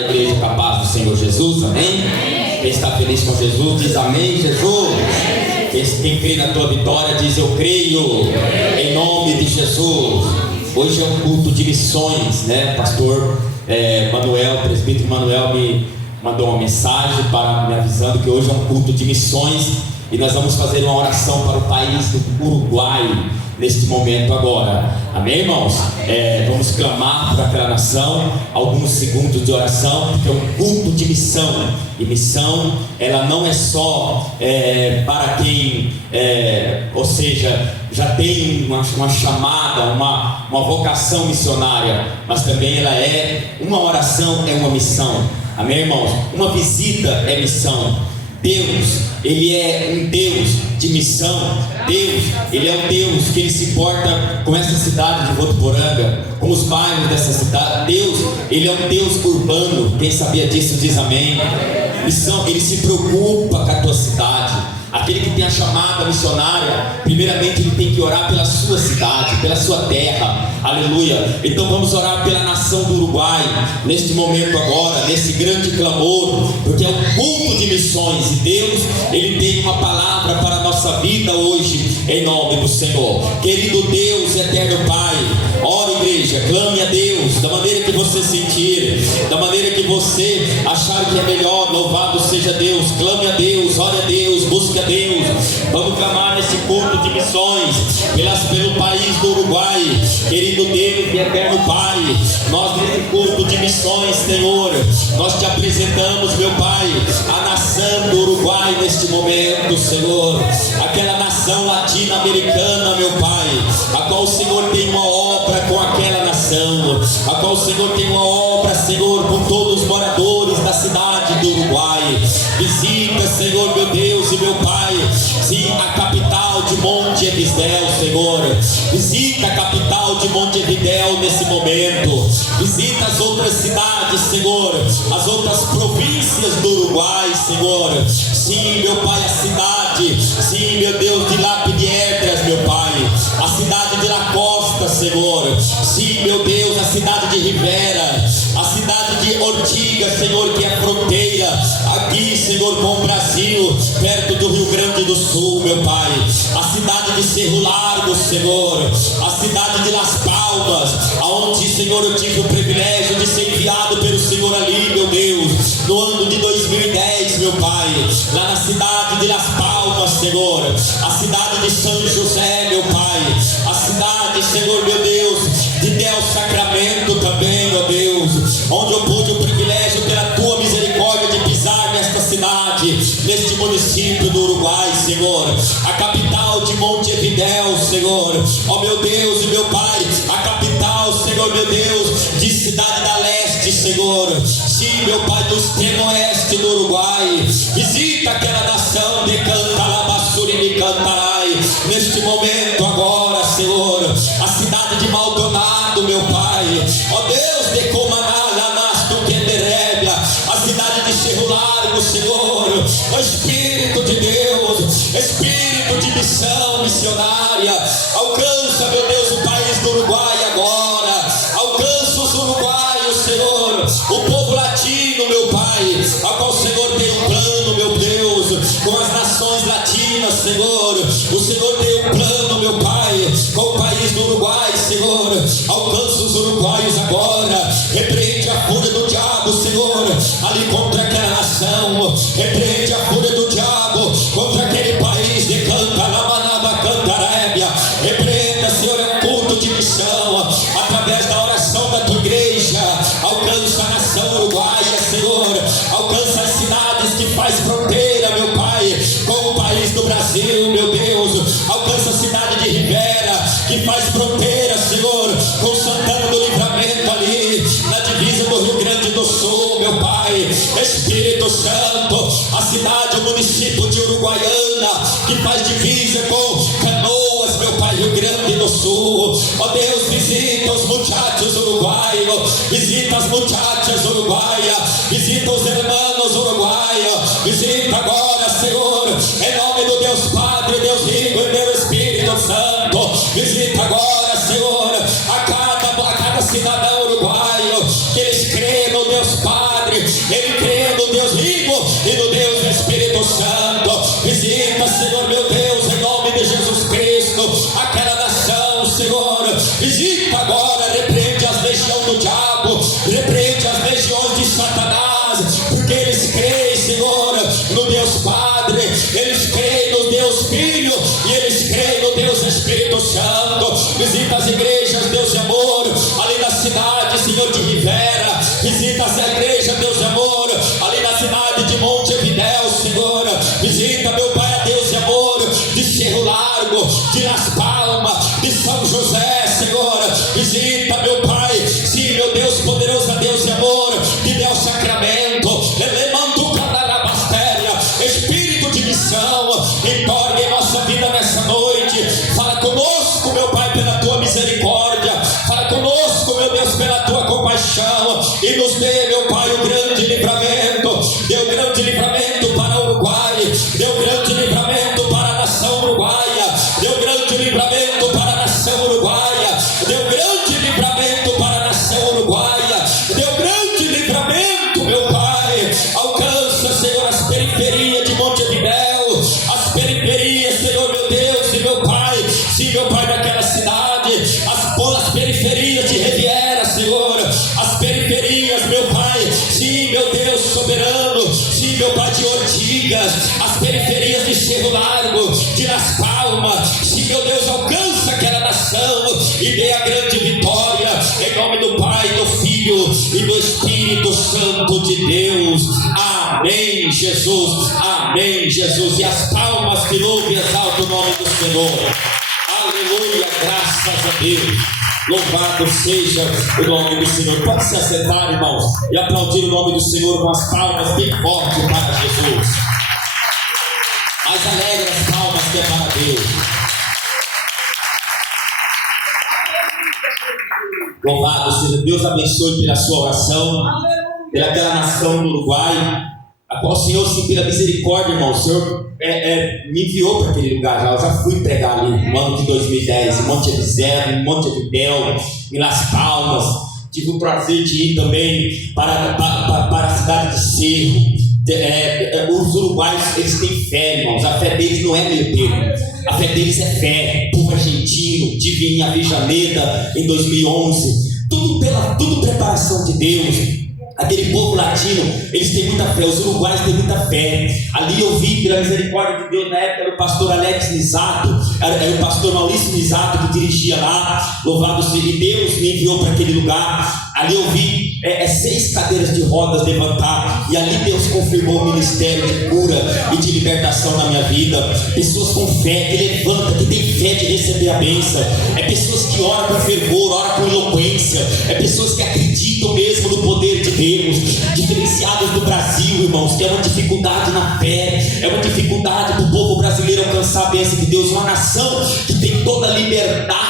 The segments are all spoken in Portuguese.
Igreja com a paz do Senhor Jesus, amém? Quem está feliz com Jesus diz amém, Jesus. Quem crê na tua vitória diz eu creio, em nome de Jesus. Hoje é um culto de missões, né? Pastor Manuel, presbítero Manuel me mandou uma mensagem me avisando que hoje é um culto de missões e nós vamos fazer uma oração para o país do Uruguai neste momento agora, amém, irmãos? Vamos clamar por aquela nação, alguns segundos de oração, porque é um culto de missão, e missão, ela não é só para quem, ou seja, já tem uma chamada, uma vocação missionária, mas também ela uma oração é uma missão, amém, irmãos? Uma visita é missão. Deus, Ele é um Deus de missão. Deus, Ele é um Deus que Ele se importa com essa cidade de Votuporanga, com os bairros dessa cidade. Deus, Ele é um Deus urbano. Quem sabia disso diz amém. Missão, Ele se preocupa com a tua cidade. Aquele que tem a chamada missionária, primeiramente ele tem que orar pela sua cidade, pela sua terra, aleluia. Então vamos orar pela nação do Uruguai, neste momento agora, nesse grande clamor, porque é um culto de missões, e Deus, Ele tem uma palavra para a nossa vida hoje, em nome do Senhor. Querido Deus, eterno Pai, ora igreja, clame a Deus, da maneira que você sentir, da maneira que você achar que é melhor, louvado seja Deus, clame a Deus, ore a Deus, busque a Deus. Vamos clamar nesse culto de missões pelo país do Uruguai, querido Deus e eterno Pai. Nós nesse culto de missões, Senhor, nós te apresentamos, meu Pai, a nação do Uruguai neste momento, Senhor, aquela nação latino-americana, meu Pai, a qual o Senhor tem uma obra com aquela nação, a qual o Senhor tem uma obra, Senhor, com todos os moradores da cidade do Uruguai. Visita, Senhor, meu Deus e meu Pai, sim, a capital de Montevidéu, Senhor. Visita a capital de Montevidéu nesse momento. Visita as outras cidades, Senhor, as outras províncias do Uruguai, Senhor. Sim, meu Pai, a cidade, sim, meu Deus, de Lapiedras, meu Pai, a cidade de La Costa, Senhor. Sim, meu Deus, a cidade de Rivera, a cidade de Ortigas, Senhor, que é fronteira aqui, Senhor, com o Brasil, perto do Rio Grande do Sul, meu Pai. A cidade de Cerro Largo, Senhor, a cidade de Las Palmas, aonde, Senhor, eu tive o privilégio de ser enviado pelo Senhor ali, meu Deus, no ano de 2010, meu Pai, lá na cidade de Las Palmas, Senhor, a cidade de São José, meu Pai, a cidade, Senhor, meu Deus, de Del Sacramento também, ó Deus, onde eu pude o privilégio pela tua misericórdia de pisar nesta cidade, neste município do Uruguai, Senhor, a capital de Montevidéu, Senhor, ó meu Deus e meu Pai, a capital, Senhor, meu Deus, de Cidade da Leste, Senhor, sim, meu Pai, do extremo oeste do Uruguai. Visita aquela nação de Cantalabassuri e Cantarai neste momento agora, Senhor, a cidade de Maldonado, meu Pai, ó Deus, de Comanalanasto Quenderébia, a cidade de Cerro Largo, Senhor, ó Espírito de Deus, Espírito de missão missionária, alcança, meu Deus, o país do Uruguai agora, alcança os uruguaios, Senhor, o povo latino, meu Pai, a qual o Senhor tem um plano, meu Deus, com as nações latinas, Senhor, o Senhor tem um plano, meu Pai, com o país do Uruguai, Senhor, alcança os uruguaios agora, repreende a fúria do diabo, Senhor, ali contra aquela nação, repreende a fúria do diabo contra aquele país de Cantalamanaba, Cantarébia, repreenda, Senhor, é um culto de missão, através da oração da tua igreja, alcança a nação uruguaia, Senhor, alcança as cidades que faz fronteira, meu Pai, com o país do Brasil, meu Deus, alcança a cidade de Rivera, que faz fronteira, Senhor, com Santana do Livramento ali, na divisa do Rio Grande do Sul, meu Pai, Espírito Santo, a cidade, o município de Uruguaiana, que faz divisa com Canoas, meu Pai, Rio Grande do Sul, ó Deus, visita os muchachos uruguaios, visita as muchachas uruguaias, visita os irmãos uruguaios, visita agora, Senhor, em nome do Deus Padre, Deus Rico e Deus Espírito Santo, visita agora, Senhor, a cada cidadão uruguaio, que eles creem no Deus Padre, ele crê no Deus vivo e no Deus do Espírito Santo. Visita, Senhor meu Deus, em nome de Jesus Cristo, aquela nação, Senhor. Visita agora, repreende as legiões do diabo, repreende as legiões de Satanás, porque eles creem, Senhor, no Deus Padre, eles creem no Deus Filho e eles creem no Deus Espírito Santo. Visita as igrejas, Deus de amor, ali na cidade, Senhor, de Rivera. Visita essa igreja, Deus de amor, ali na cidade de Montevidéu, Senhor. Visita, meu Pai, a Deus de amor, de Cerro Largo, de Las Palmas, de São José, Senhor. Visita, meu Pai, sim, meu Deus poderoso, a Deus de amor, de Deus Sacramento, Elemento Cadarabastéria, Espírito de missão, entorne em nossa vida nessa noite. Fala conosco, meu Pai, pela tua misericórdia. Fala conosco, meu Deus, pela tua compaixão. E nos dê, meu Pai, o grande livramento. Dê o grande livramento para o Uruguai. Dê o grande livramento para a nação uruguaia. Dê o grande livramento para a nação uruguaia. Dê o grande livramento para a nação uruguaia. Dê o grande livramento, meu Pai. Alcança, Senhor, as periferias de Montevidéu, as periferias, Senhor, meu Deus e meu Pai. Sim, meu Pai, daquela cidade, as periferias de Riviera, Senhor, as periferias, meu Pai, sim, meu Deus soberano, sim, meu Pai, de Ortigas, as periferias de Cerro Largo, de Las Palmas, sim, meu Deus, alcança aquela nação e dê a grande vitória, em nome do Pai, do Filho e do Espírito Santo de Deus. Amém, Jesus, amém, Jesus. E as palmas que louvam e exaltam o nome do Senhor. Aleluia, graças a Deus. Louvado seja o nome do Senhor. Pode se assentar, irmãos, e aplaudir o nome do Senhor com as palmas bem fortes para Jesus. Mais alegre as palmas que é para Deus. Louvado seja Deus, abençoe pela sua oração, pelaquela nação do Uruguai, a qual o Senhor, sim, pela misericórdia, irmão, o Senhor me enviou para aquele lugar já. Eu já fui pregar ali no ano de 2010, em Montevidéu, em Las Palmas. Tive o prazer de ir também para a cidade de Cerro. Os uruguaios, eles têm fé, irmãos. A fé deles não é meio termo. A fé deles é fé. Povo argentino, tive em Avellaneda em 2011. Tudo preparação de Deus. Aquele povo latino, eles têm muita fé, os uruguaios têm muita fé. Ali eu vi, pela misericórdia de Deus, na época era o pastor Alex Nisato, era o pastor Maurício Nisato que dirigia lá. Louvado seja Deus, me enviou para aquele lugar. Ali eu vi 6 cadeiras de rodas levantar, e ali Deus confirmou o ministério de cura e de libertação na minha vida. Pessoas com fé, que levantam, que tem fé de receber a bênção. É pessoas que oram com fervor, oram com eloquência. É pessoas que acreditam mesmo no poder de Deus. Diferenciados do Brasil, irmãos, que é uma dificuldade na fé, é uma dificuldade para o povo brasileiro alcançar a bênção de Deus. Uma nação que tem toda a liberdade,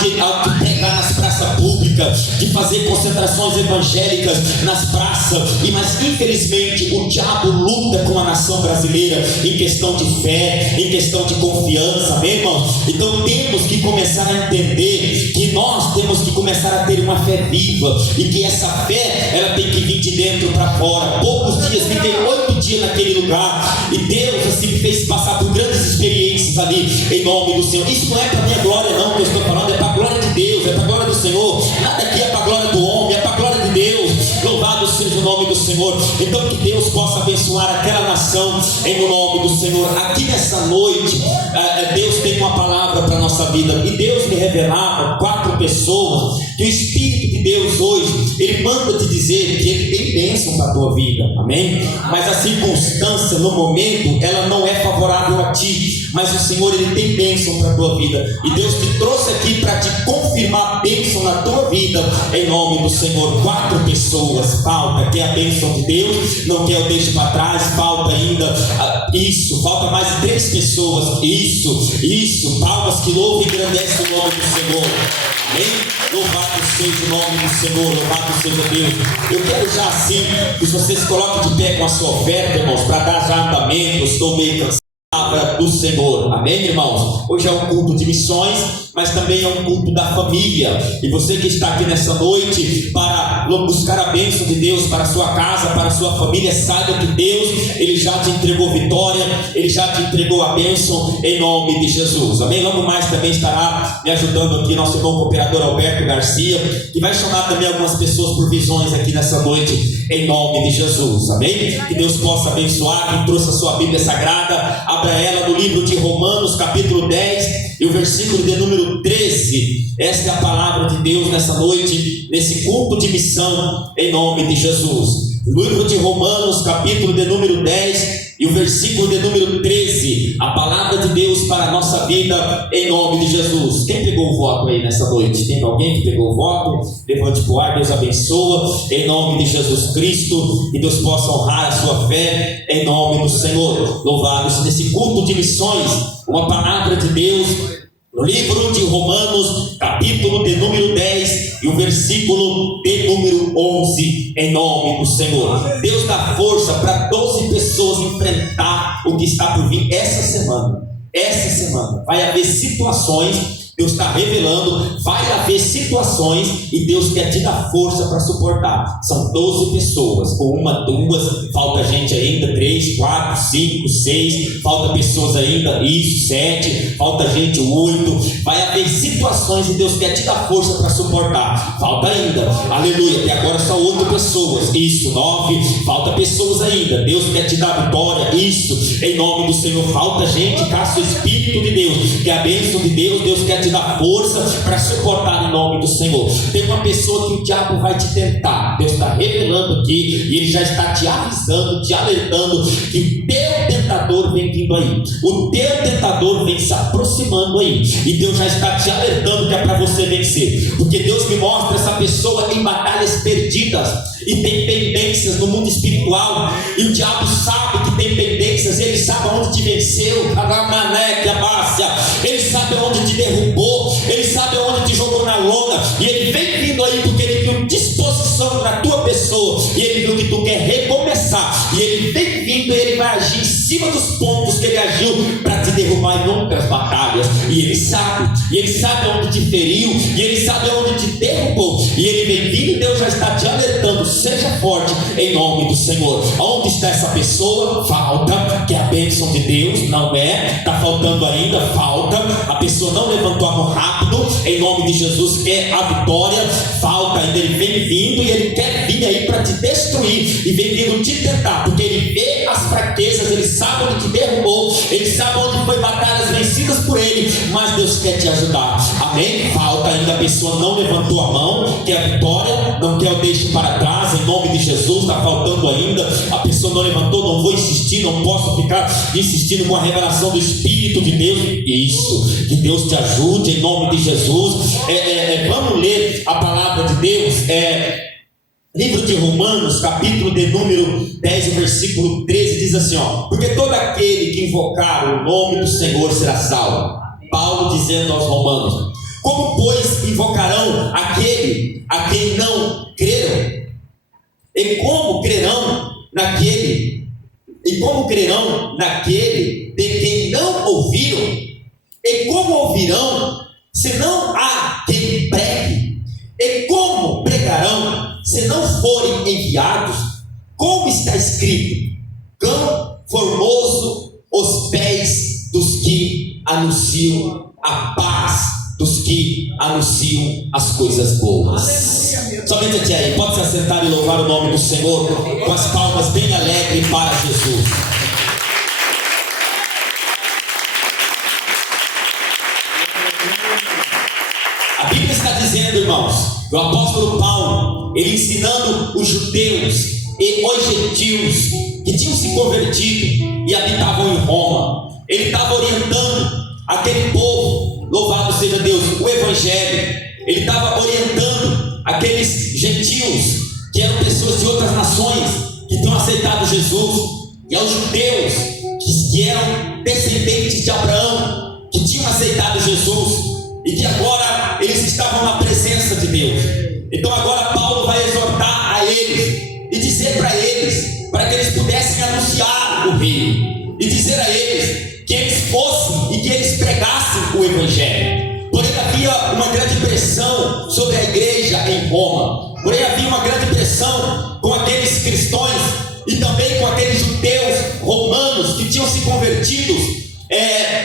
de pregar nas praças públicas, de fazer concentrações evangélicas nas praças, mas infelizmente o diabo luta com a nação brasileira em questão de fé, em questão de confiança, amém, irmãos? Então temos que começar a entender que nós temos que começar a ter uma fé viva, e que essa fé, ela tem que vir de dentro para fora. Poucos dias, fiquei 8 dias naquele lugar, e Deus assim me fez passar por grandes experiências ali, em nome do Senhor. Isso não é para minha glória não que eu estou falando, é para a glória de Deus, é para a glória do Senhor. Nada aqui é para a glória do homem, é para a glória de Deus. Louvado seja o nome do Senhor. Então que Deus possa abençoar aquela nação em nome do Senhor. Aqui nessa noite, Deus tem uma palavra para a nossa vida, e Deus me revelava 4 pessoas que o Espírito de Deus hoje, Ele manda te dizer que Ele tem bênção para a tua vida, amém? Mas a circunstância no momento, ela não é favorável a ti, mas o Senhor, Ele tem bênção para a tua vida, e Deus te trouxe aqui para te confirmar a bênção na tua vida, em nome do Senhor. 4 pessoas, falta, quer a bênção de Deus, não quer, eu deixo para trás, falta ainda, falta mais 3 pessoas, isso, palmas que louvam e engrandecem o nome do Senhor, amém? Louvado seja o nome do Senhor, louvado seja Deus. Eu quero já assim, que vocês coloquem de pé com a sua oferta, irmãos, para dar já andamento. Eu estou meio cansado do Senhor, amém, irmãos? Hoje é um culto de missões, mas também é um culto da família, e você que está aqui nessa noite para para buscar a bênção de Deus para a sua casa, para a sua família, saiba que Deus, Ele já te entregou vitória, Ele já te entregou a bênção em nome de Jesus. Amém? Logo mais também estará me ajudando aqui nosso irmão cooperador Alberto Garcia, que vai chamar também algumas pessoas por visões aqui nessa noite, em nome de Jesus. Amém? Que Deus possa abençoar. Quem trouxe a sua Bíblia Sagrada, abra ela no livro de Romanos, capítulo 10 e o versículo de número 13. Esta é a palavra de Deus nessa noite, nesse culto de missão, em nome de Jesus. No livro de Romanos, capítulo de número 10 e o versículo de número 13, a palavra de Deus para a nossa vida, em nome de Jesus. Quem pegou o voto aí nessa noite? Tem alguém que pegou o voto? Levante para o ar. Deus abençoa, em nome de Jesus Cristo, que Deus possa honrar a sua fé, em nome do Senhor. Louvados nesse culto de missões, uma palavra de Deus no livro de Romanos, capítulo de número 10 e o versículo de número 11, em nome do Senhor. Deus dá força para 12 pessoas enfrentar o que está por vir essa semana. Essa semana vai haver situações, Deus está revelando, vai haver situações e Deus quer te dar força para suportar. São 12 pessoas, uma, duas, falta gente ainda, 3, 4, 5, 6, falta pessoas ainda, isso, 7, falta gente, 8. Vai haver situações e Deus quer te dar força para suportar. Falta ainda, aleluia, até agora só 8 pessoas, isso, 9, falta pessoas ainda. Deus quer te dar vitória, isso, em nome do Senhor. Falta gente, caça o Espírito de Deus, que é a bênção de Deus. Deus quer te dar força para suportar em nome do Senhor. Tem uma pessoa que o diabo vai te tentar. Deus está revelando aqui e Ele já está te avisando, te alertando que o teu tentador vem vindo aí. O teu tentador vem se aproximando aí. E Deus já está te alertando que é para você vencer. Porque Deus me mostra essa pessoa em batalhas perdidas e tem pendências no mundo espiritual. E o diabo sabe que tem pendências. Ele sabe onde te venceu. Ele sabe onde te derrubou. Ele sabe onde te jogou na lona. E Ele vem vindo aí porque Ele viu disposição na tua pessoa. E Ele viu que tu quer recomeçar. E Ele vem vindo e Ele vai agir em cima dos pontos que Ele agiu para te derrubar em outras batalhas. E Ele sabe onde te feriu. E Ele sabe onde te derrubou. E Ele vem vindo e Deus já está te alertando. Seja forte em nome do Senhor. Onde está essa pessoa? Falta, que é a bênção de Deus. Não é? Está faltando ainda? Falta. A pessoa não levantou a mão rápido, em nome de Jesus, quer a vitória. Falta ainda. Ele vem vindo e Ele quer vir aí para te destruir. E vem vindo te tentar, porque Ele vê as fraquezas. Ele sabe onde te derrubou. Ele sabe onde foi batalhas vencidas por Ele. Mas Deus quer te ajudar. Amém? Falta ainda. A pessoa não levantou a mão, quer a vitória, não quer o deixe para trás, em nome de Jesus. Está faltando ainda. A pessoa não levantou, não vou insistir, não posso ficar insistindo com a revelação do Espírito de Deus. Isso, que Deus te ajude em nome de Jesus. Vamos ler a palavra de Deus. Livro de Romanos, capítulo de número 10, versículo 13, diz assim, porque todo aquele que invocar o nome do Senhor será salvo. Paulo dizendo aos romanos: como pois invocarão aquele a quem não creram? E como crerão naquele de quem não ouviram? E como ouvirão se não há quem pregue? E como pregarão se não forem enviados? Como está escrito: quão formoso os pés dos que anunciam a paz, dos que anunciam as coisas boas. Somente até aí, pode se assentar e louvar o nome do Senhor com as palmas bem alegres para Jesus. A Bíblia está dizendo, irmãos, o apóstolo Paulo, ele ensinando os judeus e os gentios que tinham se convertido e habitavam em Roma. Ele estava orientando aquele povo, louvado seja Deus, o Evangelho. Ele estava orientando aqueles gentios, que eram pessoas de outras nações, que tinham aceitado Jesus, e aos judeus, que eram descendentes de Abraão, que tinham aceitado Jesus, e que agora eles estavam na presença de Deus. Então agora Paulo vai exortar a eles, e dizer para eles, para que eles pudessem anunciar o reino, e dizer a eles que eles fossem e que eles pregassem o Evangelho. Porém havia uma grande pressão sobre a igreja em Roma. Porém havia uma grande pressão com aqueles cristãos e também com aqueles judeus romanos que tinham se convertidos,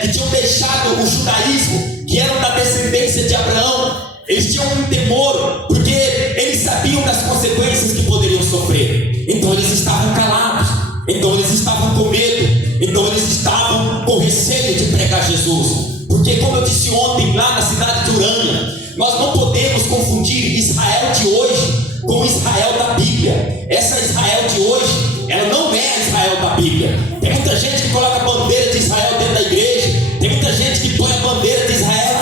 que tinham deixado o judaísmo, que eram da descendência de Abraão. Eles tinham um temor, porque eles sabiam das consequências que poderiam sofrer. Então eles estavam calados, então eles estavam com medo, então eles estavam com receio de pregar Jesus. Porque, como eu disse ontem lá na cidade de Urânia, nós não podemos confundir Israel de hoje com Israel da Bíblia. Essa Israel de hoje, ela não é a Israel da Bíblia. Tem muita gente que coloca a bandeira de Israel dentro da igreja, tem muita gente que põe a bandeira de Israel.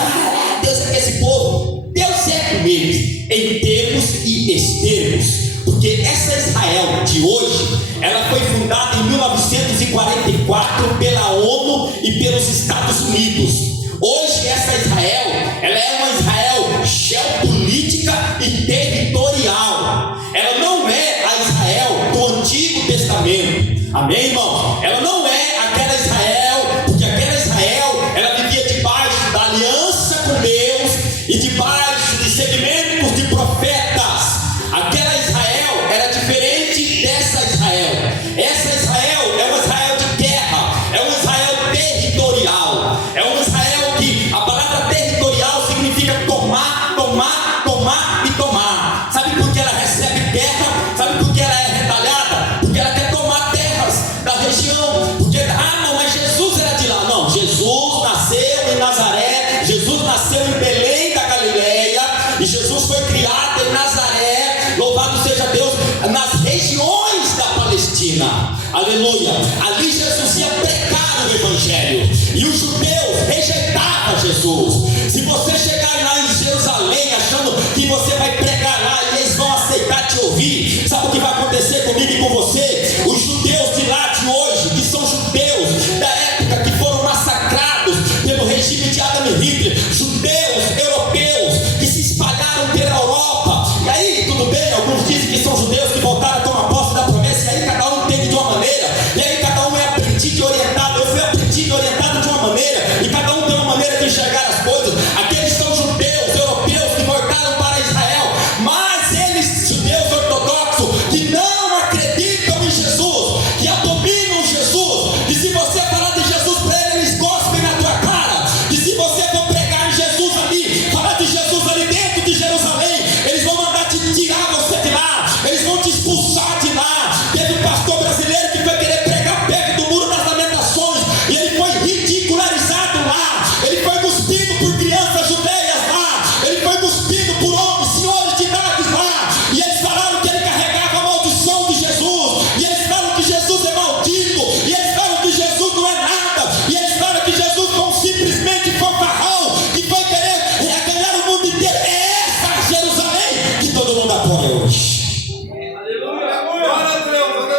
Deus é com esse povo. Deus é com eles, em termos e extermos. Porque essa Israel de hoje, ela foi fundada em 1944 pela ONU e pelos Estados Unidos. Hoje essa Israel, ela é uma Israel geopolítica e territorial. Ela não é a Israel do Antigo Testamento. Amém, irmão? Ela não é aquela Israel, porque aquela Israel, ela vivia debaixo da aliança com Deus e debaixo de segmentos de profetas. Aquela Israel era diferente dessa Israel. Essa Israel é uma Israel de guerra, é um Israel territorial, é um Israel que a palavra territorial significa tomar, tomar, tomar e tomar. Sabe por que ela recebe guerra? Sabe por que ela é retalhada? Porque ela quer tomar terras da região. Porque, não, mas Jesus era de lá. Não, Jesus nasceu em Nazaré, Jesus nasceu em Belém da Galileia, e Jesus foi criado em Nazaré, louvado seja Deus, nas regiões da Palestina. Aleluia. Ali Jesus ia pregar o Evangelho, e os judeus rejeitavam Jesus. Se você chegar lá em Jerusalém achando que você vai pregar lá e eles vão aceitar te ouvir, sabe o que vai acontecer comigo e com você? Os judeus de lá de hoje, que são judeus da época que foram massacrados pelo regime de Adolf Hitler, judeus europeus que se espalharam pela Europa. E aí, tudo bem, alguns dizem que são judeus que voltaram a tomar posse da promessa, e aí cada um entende de uma maneira, e aí cada um é aprendido e orientado. Eu fui aprendido e orientado de uma maneira, e cada um tem uma maneira de enxergar as coisas. Aqueles são judeus europeus que voltaram para Israel, mas eles, judeus ortodoxos, que não acreditam em Jesus, que abominam Jesus, que se você falar de Jesus para eles, eles gospem na tua cara, que se você for pregar em Jesus ali, falar de Jesus ali dentro de Jerusalém, eles vão mandar te tirar você de lá, eles vão te expulsar de lá. Teve um pastor brasileiro que foi querer pregar perto do Muro das Lamentações, e ele foi ridicularizado lá, ele foi cuspido por crianças judeias lá, ele foi cuspido por homens, senhores de idade lá, e eles falaram que ele carregava a maldição de Jesus, e eles falam que Jesus é maldito, e eles falam que Jesus não é nada, e eles falam que Jesus foi simplesmente fanfarrão que foi querer ganhar o mundo inteiro. É essa Jerusalém que todo mundo apoia hoje.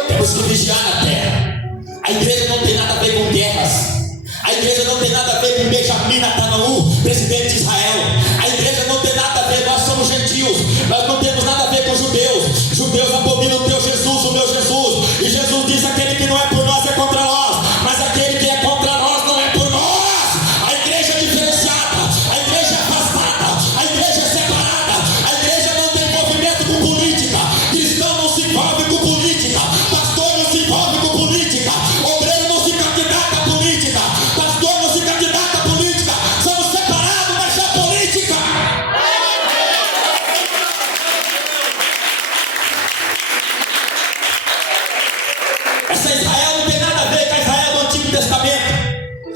Temos que vigiar na terra. A igreja não tem nada a ver com guerras. A igreja não tem nada a ver com Benjamin Netanyahu, presidente de Israel. A igreja não tem nada a ver, nós somos gentios, nós não temos nada a ver com judeus. Judeus abominam o teu Jesus, o meu Jesus. E Jesus diz: aquele que não é por nós é contra nós, mas aquele que é contra nós não é por nós. A igreja é diferenciada, a igreja é afastada, a igreja é separada, a igreja não tem envolvimento com política. Cristão não se envolve com política, pastor não se envolve com política, obreiro não se candidata à política, pastor não se candidata à política. Somos separados, mas é política. Essa Israel não tem nada a ver com a Israel do Antigo Testamento.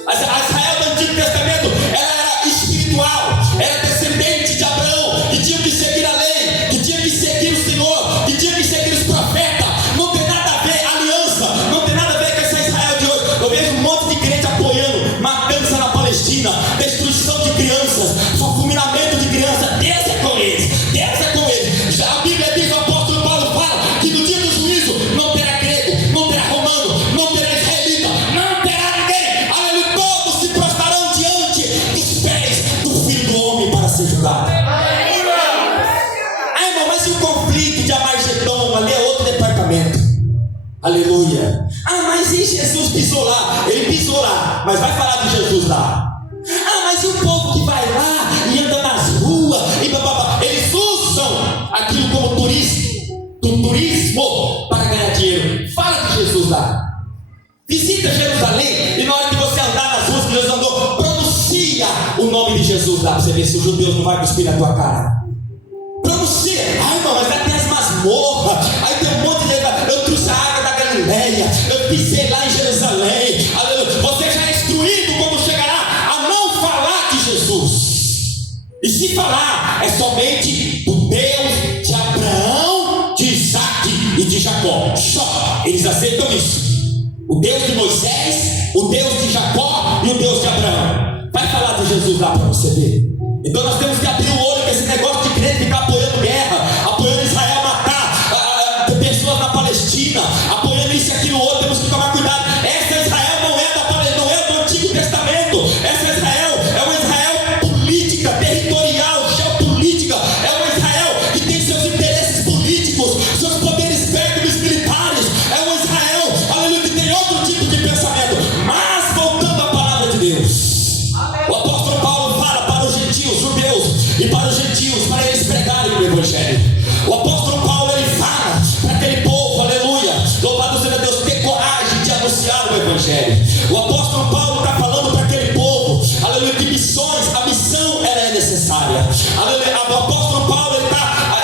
A Israel do Antigo Testamento, ela era espiritual, era descendente de Abraão, que tinha que seguir a lei, que tinha que seguir o Senhor, que tinha que seguir os profetas. Não tem nada a ver aliança, não tem nada a ver com essa Israel de hoje. Eu vejo um monte de crente apoiando matança na Palestina, destruição de crianças, fulminamento de crianças. Deus é com eles, Deus é com eles. Já a Bíblia diz, o apóstolo Paulo fala que no dia do juízo não terá grego, não terá romano, não terá israelita, não terá ninguém. Aleluia, todos se prostrarão diante dos pés do Filho do Homem para ser julgado. Irmão, mas e o conflito de Amargedon? Ali é outro departamento. Aleluia. Mas e Jesus pisou lá? Ele pisou lá, mas vai falar de Jesus lá. Mas e o povo que vai lá e anda nas ruas e bababá? Eles usam aquilo como turista. vou para ganhar dinheiro. Fala de Jesus lá. Visita Jerusalém e na hora que você andar nas ruas que Jesus andou, pronuncia o nome de Jesus lá para você ver se os judeus não vão cuspir na tua cara. Pronuncia. Ai, irmão, mas lá tem as masmorras. Aí tem um monte de... Eu trouxe a água da Galileia. Eu pisei lá em Jerusalém. Aleluia. Você já é instruído como chegará a não falar de Jesus. E se falar, é somente o Deus de Abraão, de Isaac e de Jacó. Só. Eles aceitam isso. O Deus de Moisés, o Deus de Jacó e o Deus de Abraão. Vai falar de Jesus lá para você ver. Então nós temos que abrir o olho com esse negócio de crente ficar apoiando guerra, apoiando Israel matar pessoas na Palestina, apoiando isso e aquilo outro. Temos que tomar cuidado. Essa Israel não é do Antigo Testamento. Essa Israel é uma Israel política, territorial, geopolítica. É uma Israel que tem seus interesses políticos, seus poderes bélicos militares. É uma Israel, aleluia, que tem outro tipo de pensamento. Mas voltando à palavra de Deus, o apóstolo Paulo fala para os gentios, judeus e para os gentios, para eles pregarem o Evangelho. O apóstolo Paulo, ele fala para aquele povo, aleluia, louvado seja Deus, ter coragem de anunciar o Evangelho. O apóstolo Paulo está falando para aquele povo, aleluia, que missões, a missão ela é necessária. Aleluia. O apóstolo Paulo,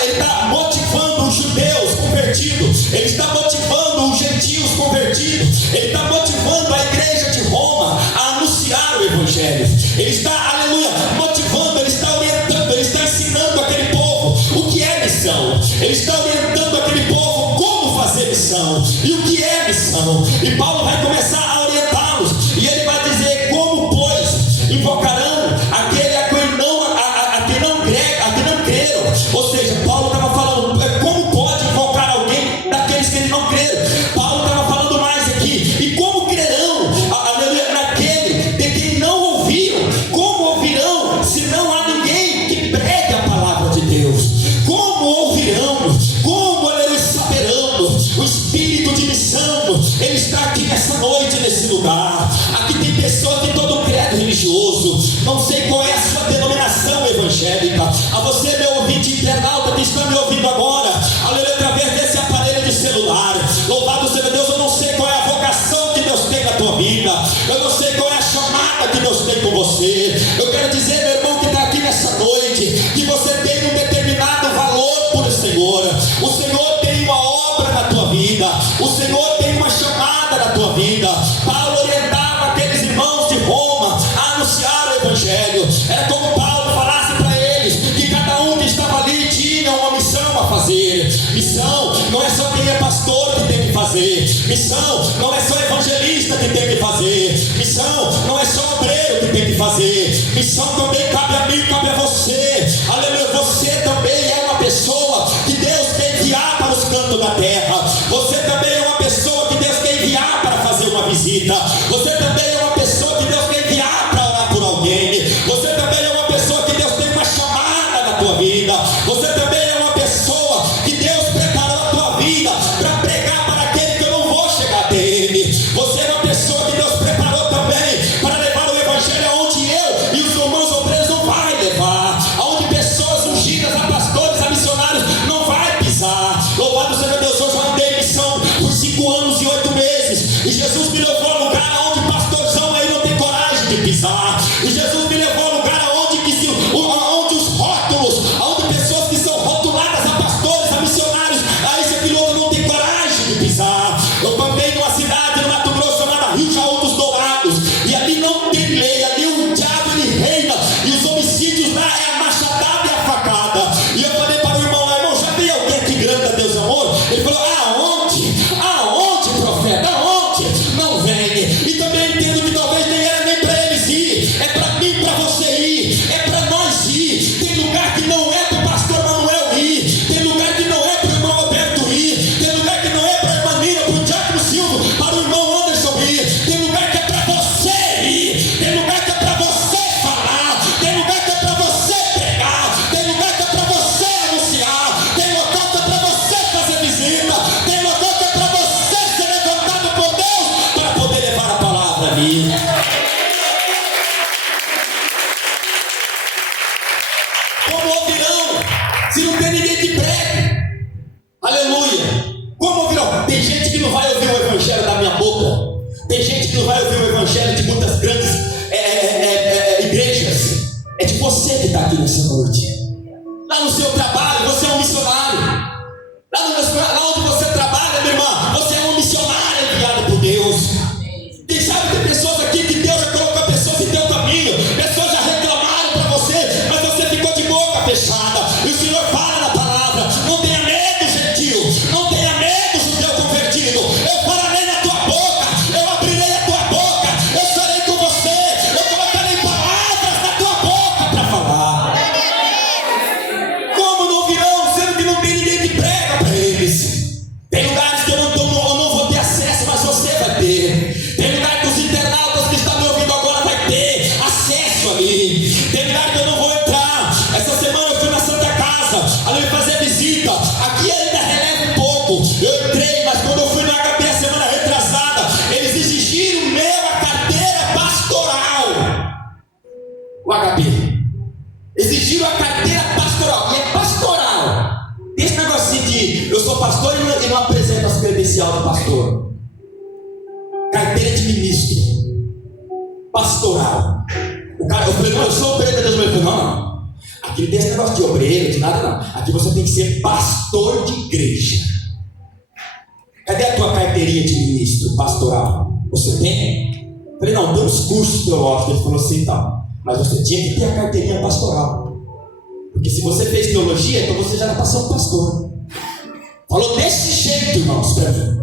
ele está motivando os judeus convertidos, ele está motivando os gentios convertidos, ele está motivando a igreja de Roma a anunciar o Evangelho. Ele está, aleluia, motivando, ele está orientando, ele está ensinando aquele povo o que é missão. Ele está orientando aquele povo como fazer missão e o que é missão. E Paulo vai começar a orientá-los e ele vai dizer como, pois, invocarão aquele a quem não creram. Ou seja, Paulo estava falando como pode invocar alguém daqueles que não creram. Paulo estava falando mais aqui. E como crerão, aleluia, naquele de quem não ouviram? Como ouvirão se não há ninguém que pregue a palavra de Deus? Como ouvirão? Como, aleluia, saberão? O espírito de missão, ele está aqui nessa noite, nesse lugar. Aqui tem pessoas de todo credo religioso. Não sei qual é a sua denominação evangélica. A você, meu ouvinte internauta que está me ouvindo agora, aleluia, através desse aparelho de celular, louvado seja Deus. Eu não sei qual é a vocação que Deus tem na tua vida. Eu não sei qual é a chamada que Deus tem com você. Eu quero dizer, meu irmão que está aqui nessa noite, que você tem um determinado valor por o Senhor. O Senhor tem uma obra na tua vida. O Senhor tem uma chamada na tua vida. Paulo orientava aqueles irmãos de Roma a anunciar o Evangelho. Era como Paulo falasse para eles que cada um que estava ali tinha uma missão a fazer. Missão não é só quem é pastor que tem que fazer. Missão não é só evangelista que tem que fazer. Missão não é só obreiro que tem que fazer. Missão também cabe a mim, cabe a você. Aleluia, você também é uma pessoa que Deus quer enviar para os cantos da terra. Você também é uma pessoa que Deus quer enviar para fazer uma visita. Você também é uma pessoa que Deus quer enviar para orar por alguém. Você também é uma pessoa que Deus tem uma chamada na tua vida. Você também é uma pessoa que Deus preparou a tua vida para pregar para aquele que eu não vou chegar até ele. Você é uma pessoa que Deus preparou também para levar o Evangelho aonde eu e os irmãos obreiros não vai levar, aonde pessoas ungidas a pastores, a missionários não vai pisar. Louvado seja Deus. Eu já andei em missão por 5 anos e 8 meses e Jesus me levou a lugar aonde pastorzão aí não tem coragem de pisar. E Jesus me levou a lugar aonde os rótulos, aonde pessoas que são rotuladas a pastores, a missionários, a esse aquele outro não tem coragem de pisar. Eu campei numa cidade no Mato Grosso chamada Rio Jaú dos Dourados, e ali não tem lei, ali o diabo ele reina, e os homicídios lá é a machadada e a facada. E eu falei para o irmão lá: irmão, já veio alguém que grande a Deus amor? Ele falou: aonde? Aonde, profeta? Aonde? Não vem. E também entendo que talvez nem era nem para eles ir, é para mim, para você ir, é para nós ir. Tem lugar que não é para o pastor Manuel ir, tem lugar que não é para o irmão Alberto ir, tem lugar que não é para a irmã nessa noite. Lá no seu trabalho, você é um missionário. Lá onde você trabalha, minha irmã, você é um missionário enviado por Deus. Quem sabe tem pessoas aqui que Deus já colocou pessoas em teu caminho. Pessoas já reclamaram para você, mas você ficou de boca fechada. E o Senhor fala na palavra: não tenha medo, gentil. Não tenha medo, judeu convertido. Eu falarei na tua boca. Eu abrirei a tua boca. Eu estarei com você. Eu colocarei palavras na tua boca para falar. Como não virão, sendo que não tem ninguém que prega para eles? Tem lugares que eu não vou ter acesso, mas você vai ter. Tem lugar que os internautas que estão me ouvindo agora vai ter acesso ali. Tem lugar que eu não vou entrar. Essa semana eu fui na Santa Casa, ali fazer visita. Aqui ainda releva um pouco. Eu entrei, mas quando eu fui no HP a semana retrasada, eles exigiram a carteira pastoral. O HP. Exigiram a carteira pastoral. E é pastoral. Tem esse negocinho de eu sou pastor e não apresento as credenciais do pastor. Carteira de ministro. Pastoral. Eu falei, não, eu sou obreiro de Deus. Eu falei, não. Aqui não tem esse negócio de obreiro, de nada não. Aqui você tem que ser pastor de igreja. Cadê a tua carteirinha de ministro pastoral? Você tem? Eu falei, não, tem uns cursos teológicos. Ele falou assim, tá. Mas você tinha que ter a carteirinha pastoral. Porque se você fez teologia, então você já era para ser um pastor. Falou desse jeito, irmãos, para mim.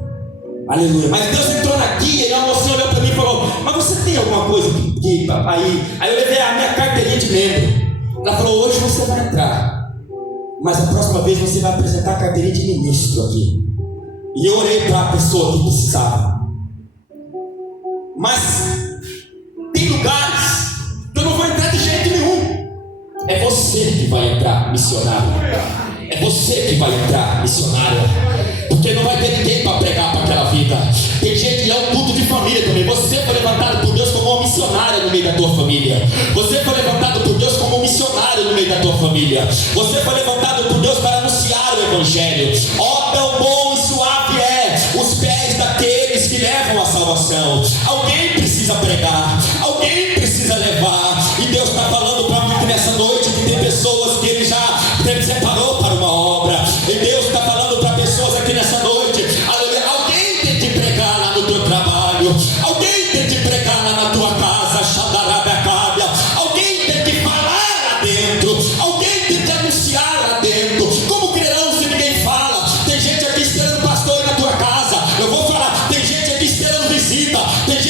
Aleluia. Mas Deus entrou na guia e a moça olhou para mim e falou: mas você tem alguma coisa que aí eu levei a minha carteirinha de membro. Ela falou: hoje você vai entrar, mas a próxima vez você vai apresentar a carteirinha de ministro aqui. E eu orei para a pessoa que precisava. Mas tem lugares que eu não vou entrar de jeito nenhum. É você que vai entrar, missionário. É você que vai entrar, missionário. Porque não vai ter ninguém para pregar para aquela vida. Tem gente que é um culto de família também. Você foi levantado por Deus como uma missionária no meio da tua família. Você foi levantado por Deus como um missionário no meio da tua família. Você foi levantado por Deus para anunciar o Evangelho. Ó, tão bom e suave é os pés daqueles que levam a salvação. Alguém precisa pregar. Alguém precisa levar. E Deus está falando para mim nessa noite que tem pessoas que Ele já separou para uma obra. E Deus está falando para pessoas aqui nessa noite: aleluia, alguém tem que pregar lá no teu trabalho. Alguém tem que pregar lá na tua casa. Xadarabacábia. Alguém tem que falar lá dentro. Alguém tem que anunciar lá dentro. Como crerão se ninguém fala? Tem gente aqui esperando pastor na tua casa. Eu vou falar, tem gente aqui esperando visita. Tem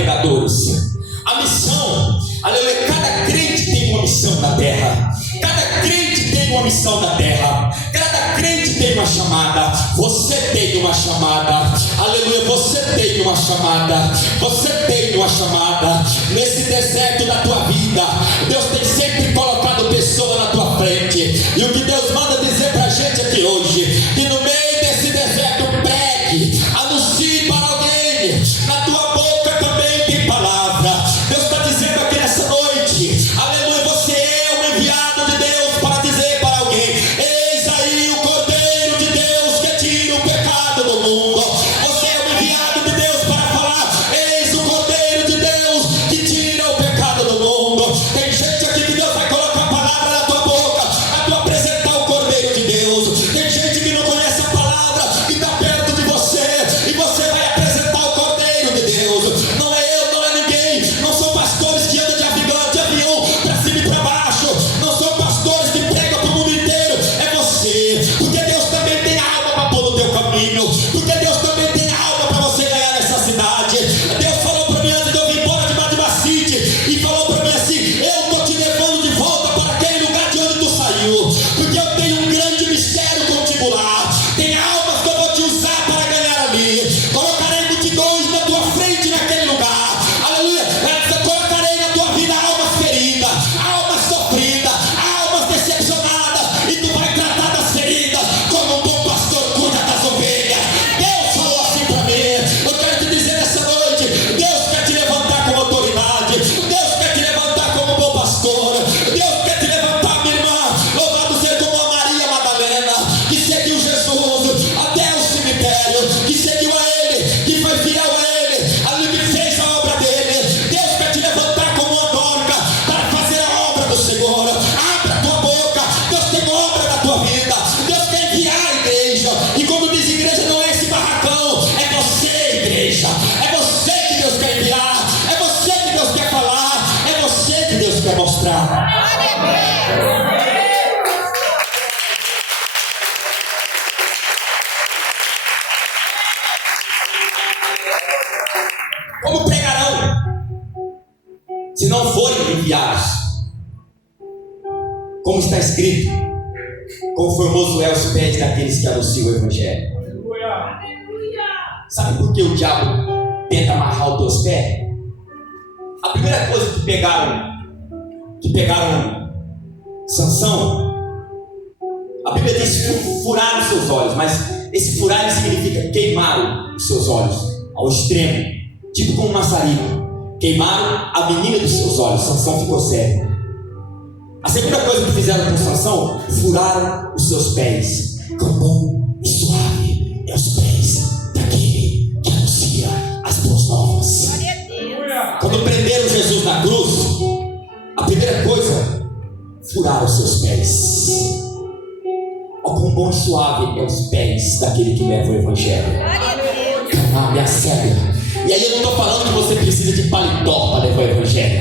pregadores. A missão, aleluia, cada crente tem uma missão na terra. Cada crente tem uma missão na terra. Cada crente tem uma chamada. Você tem uma chamada. Aleluia, você tem uma chamada. Você tem uma chamada. Nesse deserto da tua vida, Deus tem sempre colocado pessoa na tua frente. E o que Deus manda dizer pra gente aqui hoje, que no meio desse deserto pregue, anuncie para alguém. Na tua boca também tem palavra. Deus está dizendo aqui nessa noite, aleluia, você é um enviado de Deus para dizer para alguém: eis aí o Cordeiro de Deus que tira o pecado do mundo. Você é um enviado de Deus para falar: eis o Cordeiro de Deus que tira o pecado do mundo. Tem gente aqui que Deus vai colocar a palavra na tua boca, a tu apresentar o Cordeiro de Deus. Tem gente que não conhece a palavra, que está perto de você, e você vai apresentar o Cordeiro de Deus. Não é eu, não é ninguém. Não são pastores que andam de avião para cima e para baixo. Não são pastores que pregam para o mundo inteiro. É você. Porque Deus também tem alma para pôr no teu caminho. Porque Deus também tem alma para você ganhar nessa cidade. Deus falou para mim antes de eu vir embora de Madibacite, e falou para mim assim: eu estou te levando de volta para aquele lugar de onde tu saiu. Porque eu tenho um grande mistério contigo lá. Tem almas que eu vou te usar para ganhar ali. Colocarei multidões na tua frente naquele lugar. Aleluia. Eu colocarei na tua vida almas feridas, almas sofridas, almas decepcionadas, e tu vai tratar das feridas como um bom pastor cuida das ovelhas. Deus falou assim para mim. Eu quero te dizer nessa noite: Deus quer te levantar com autoridade. Deus quer te levantar como um bom pastor. Deus quer te levantar, minha irmã. Louvado seja como a Maria Madalena, que seguiu Jesus até o cemitério, que seguiu a Ele, que foi fiel a Ele, ali que fez a obra dele. Deus quer te levantar como uma Dorca para fazer a obra do Senhor. Abra a tua boca. Deus tem obra na tua vida. Deus quer enviar a igreja. E quando diz igreja, não é esse barracão, é você, igreja. É você que Deus quer enviar. É você que Deus quer falar. É você que Deus quer mostrar. Como pregarão se não forem enviados? Como está escrito: conformoso é os pés daqueles que anunciam o Evangelho. Sabe por que o diabo tenta amarrar os teus pés? A primeira coisa que pegaram Sansão, a Bíblia diz que furaram os seus olhos, mas esse furar significa queimaram os seus olhos ao extremo, tipo como um maçarico. Queimaram a menina dos seus olhos. Sansão ficou cego. A segunda coisa que fizeram com Sansão: furaram os seus pés. Quão bom e suave é os pés daquele que anuncia as boas novas. Quando prenderam Jesus na cruz, a primeira coisa: furaram os seus pés. Ó, quão bom e suave é os pés daquele que leva o Evangelho. Minha cega. E aí eu não estou falando que você precisa de paletó para levar o Evangelho.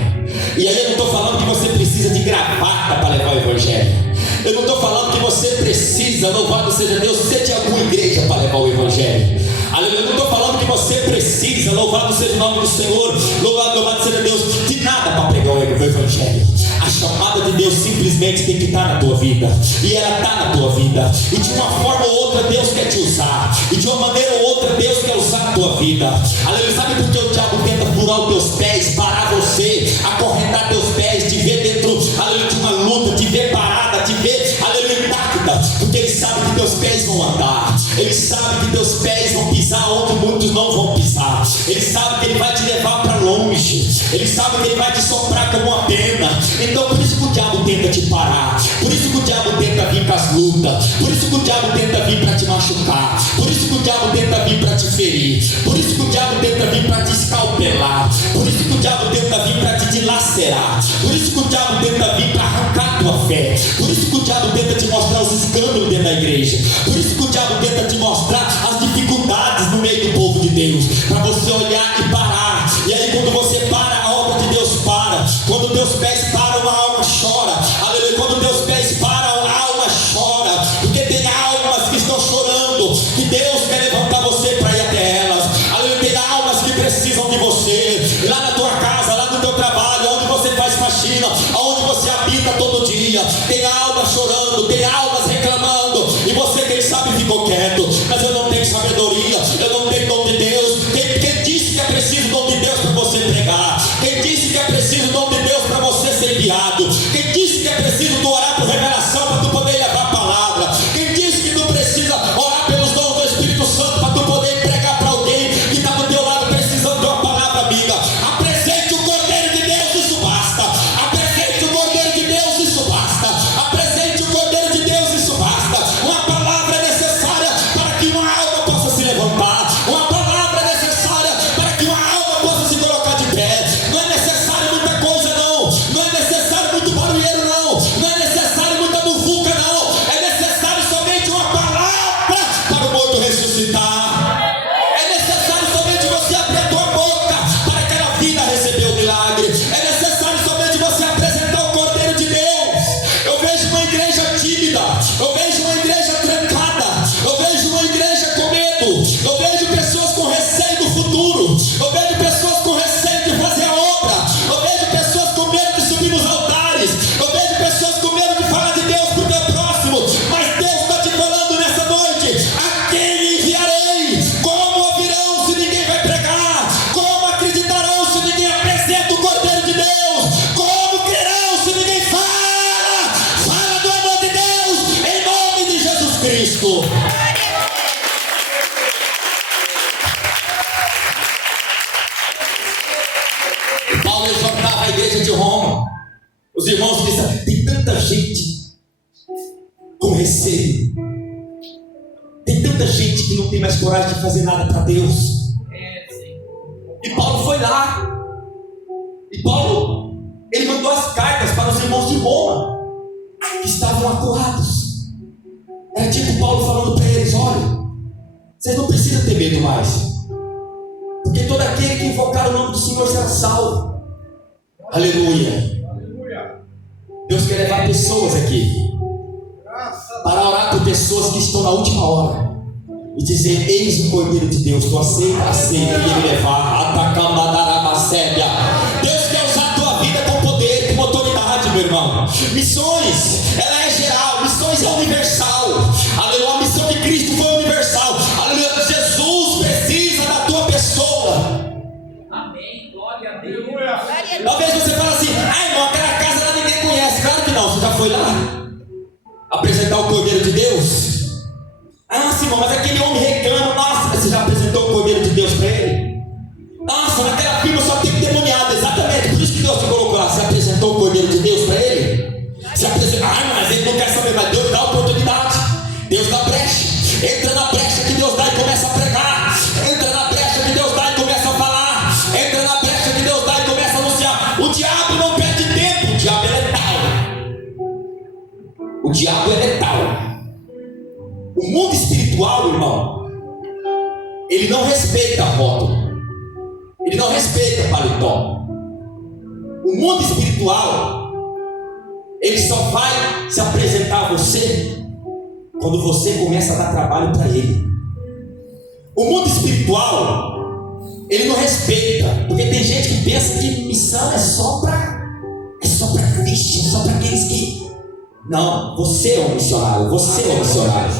E aí eu não estou falando que você precisa de gravata para levar o Evangelho. Eu não estou falando que você precisa, louvado seja Deus, ser de alguma igreja para levar o Evangelho. Eu não estou falando que você precisa, louvado seja o nome do Senhor, louvado seja Deus, de nada para pregar o Evangelho. A chamada de Deus simplesmente tem que estar na tua vida. E ela está na tua vida. E de uma forma ou outra Deus quer te usar. E de uma maneira ou outra Deus quer usar a tua vida. Aleluia. Sabe por que o diabo tenta furar os teus pés, parar você, acorrentar teus pés, te ver dentro, aleluia, de uma luta, te ver parada, te ver, aleluia, intacta? Porque ele sabe que teus pés vão andar. Ele sabe que teus pés vão pisar onde muitos não vão pisar. Ele sabe que ele vai te levar para longe. Ele sabe que ele vai te soprar como uma pena. Então por isso que o diabo tenta te parar. Por isso que o diabo tenta vir para as lutas. Por isso que o diabo tenta vir para te machucar. Por isso que o diabo tenta vir para te ferir. Por isso que o diabo tenta vir para te escalpelar. Por isso que o diabo tenta vir para te dilacerar. Por isso que o diabo tenta vir para arrancar tua fé. Por isso que o diabo tenta te mostrar os escândalos dentro da igreja. Por isso que o diabo tenta te mostrar as dificuldades no meio do povo de Deus, para você olhar e parar. E aí quando você para, a obra de Deus para. Quando teus pés param, a alma chora. Aleluia. Quando teus pés param, a alma chora. Porque tem almas que estão chorando, que Deus quer levantar você para ir até elas. Aleluia. Tem almas que precisam de você. lá na tua casa, lá no teu trabalho, onde você faz faxina, onde você habita todo dia. Tem almas chorando, tem almas reclamando, e você, quem sabe, ficou quieto. Mas eu não tenho sabedoria, eu não tenho dom de Deus. Quem disse que é preciso dom de Deus para você pregar? Quem disse que é preciso dom de Deus para você ser enviado? Quem disse que é preciso tu orar por revelação para tu poder levar a palavra? Quem disse que tu precisa orar pelos dons do Espírito Santo para tu poder pregar para alguém que está do teu lado precisando de uma palavra, amiga? Apresente o Cordeiro de Deus, isso basta. Apresente o Cordeiro de Deus, isso basta. Apresente o Cordeiro de Deus, isso basta. Uma palavra é necessária para que uma alma possa se levantar. Uma palavra é necessária para que uma alma possa se colocar de pé. Não é necessário muita coisa, não. Não é necessário muito barulheiro, não. Não é necessário muita muvuca, não. É necessário somente uma palavra para o morto ressuscitar. É necessário somente você abrir a tua boca para aquela vida receber o milagre. É necessário somente você apresentar o Cordeiro de Deus. Eu vejo uma igreja tímida, eu vejo uma igreja trancada, eu vejo uma igreja com medo, eu vejo pessoas com receio do futuro, eu vejo pessoas com receio de fazer a obra, eu vejo pessoas com medo de subir nos altares, eu vejo pessoas com medo de falar de Deus para o teu próximo. Mas Deus está te falando nessa noite: a quem enviarei? Como ouvirão se ninguém vai pregar? Como acreditarão se ninguém apresenta o Cordeiro de Deus? Como crerão se ninguém fala? Fala do amor de Deus em nome de Jesus Cristo. Paulo exortava a igreja de Roma. Os irmãos disseram: tem tanta gente com receio, tem tanta gente que não tem mais coragem de fazer nada para Deus. E Paulo foi lá. E Paulo, ele mandou as cartas para os irmãos de Roma que estavam acuados. Era tipo Paulo falando para eles: olha, vocês não precisam ter medo mais, porque todo aquele que invocar o nome do Senhor será salvo. Aleluia. Deus quer levar pessoas aqui para orar por pessoas que estão na última hora e dizer: eis o Cordeiro de Deus, tu aceita, aceita, e ele levar. Deus quer usar a tua vida com poder, com autoridade, meu irmão. Missões, ela é geral, missões é universal. Aleluia, a missão de Cristo foi universal. Aleluia, Jesus precisa da tua pessoa. Amém, glória a Deus. Talvez você fale assim: ah, irmão, aquela casa lá ninguém conhece. Claro que não, você já foi lá apresentar o Cordeiro de Deus? Ah, sim, irmão, mas aquele homem reclama. Nossa, você já apresentou o Cordeiro de Deus para ele? Nossa, naquela firma só tem demoniado. Exatamente, por isso que Deus te colocou lá. Você apresentou o Cordeiro de Deus para ele? Você apresentou. Ah, mas ele não quer saber. Mas Deus dá oportunidade, Deus dá brecha. Entra na brecha que Deus dá e começa a pregar. Entra na brecha que Deus dá e começa a falar. Entra na brecha que Deus dá e começa a anunciar. O diabo não perde tempo, o diabo é letal. O diabo é letal. O mundo espiritual, irmão, ele não respeita rótulo, ele não respeita paletó. O mundo espiritual, ele só vai se apresentar a você quando você começa a dar trabalho para ele. O mundo espiritual, ele não respeita, porque tem gente que pensa que missão é só para Cristo, só para aqueles que... Não, você é um missionário, você é um missionário.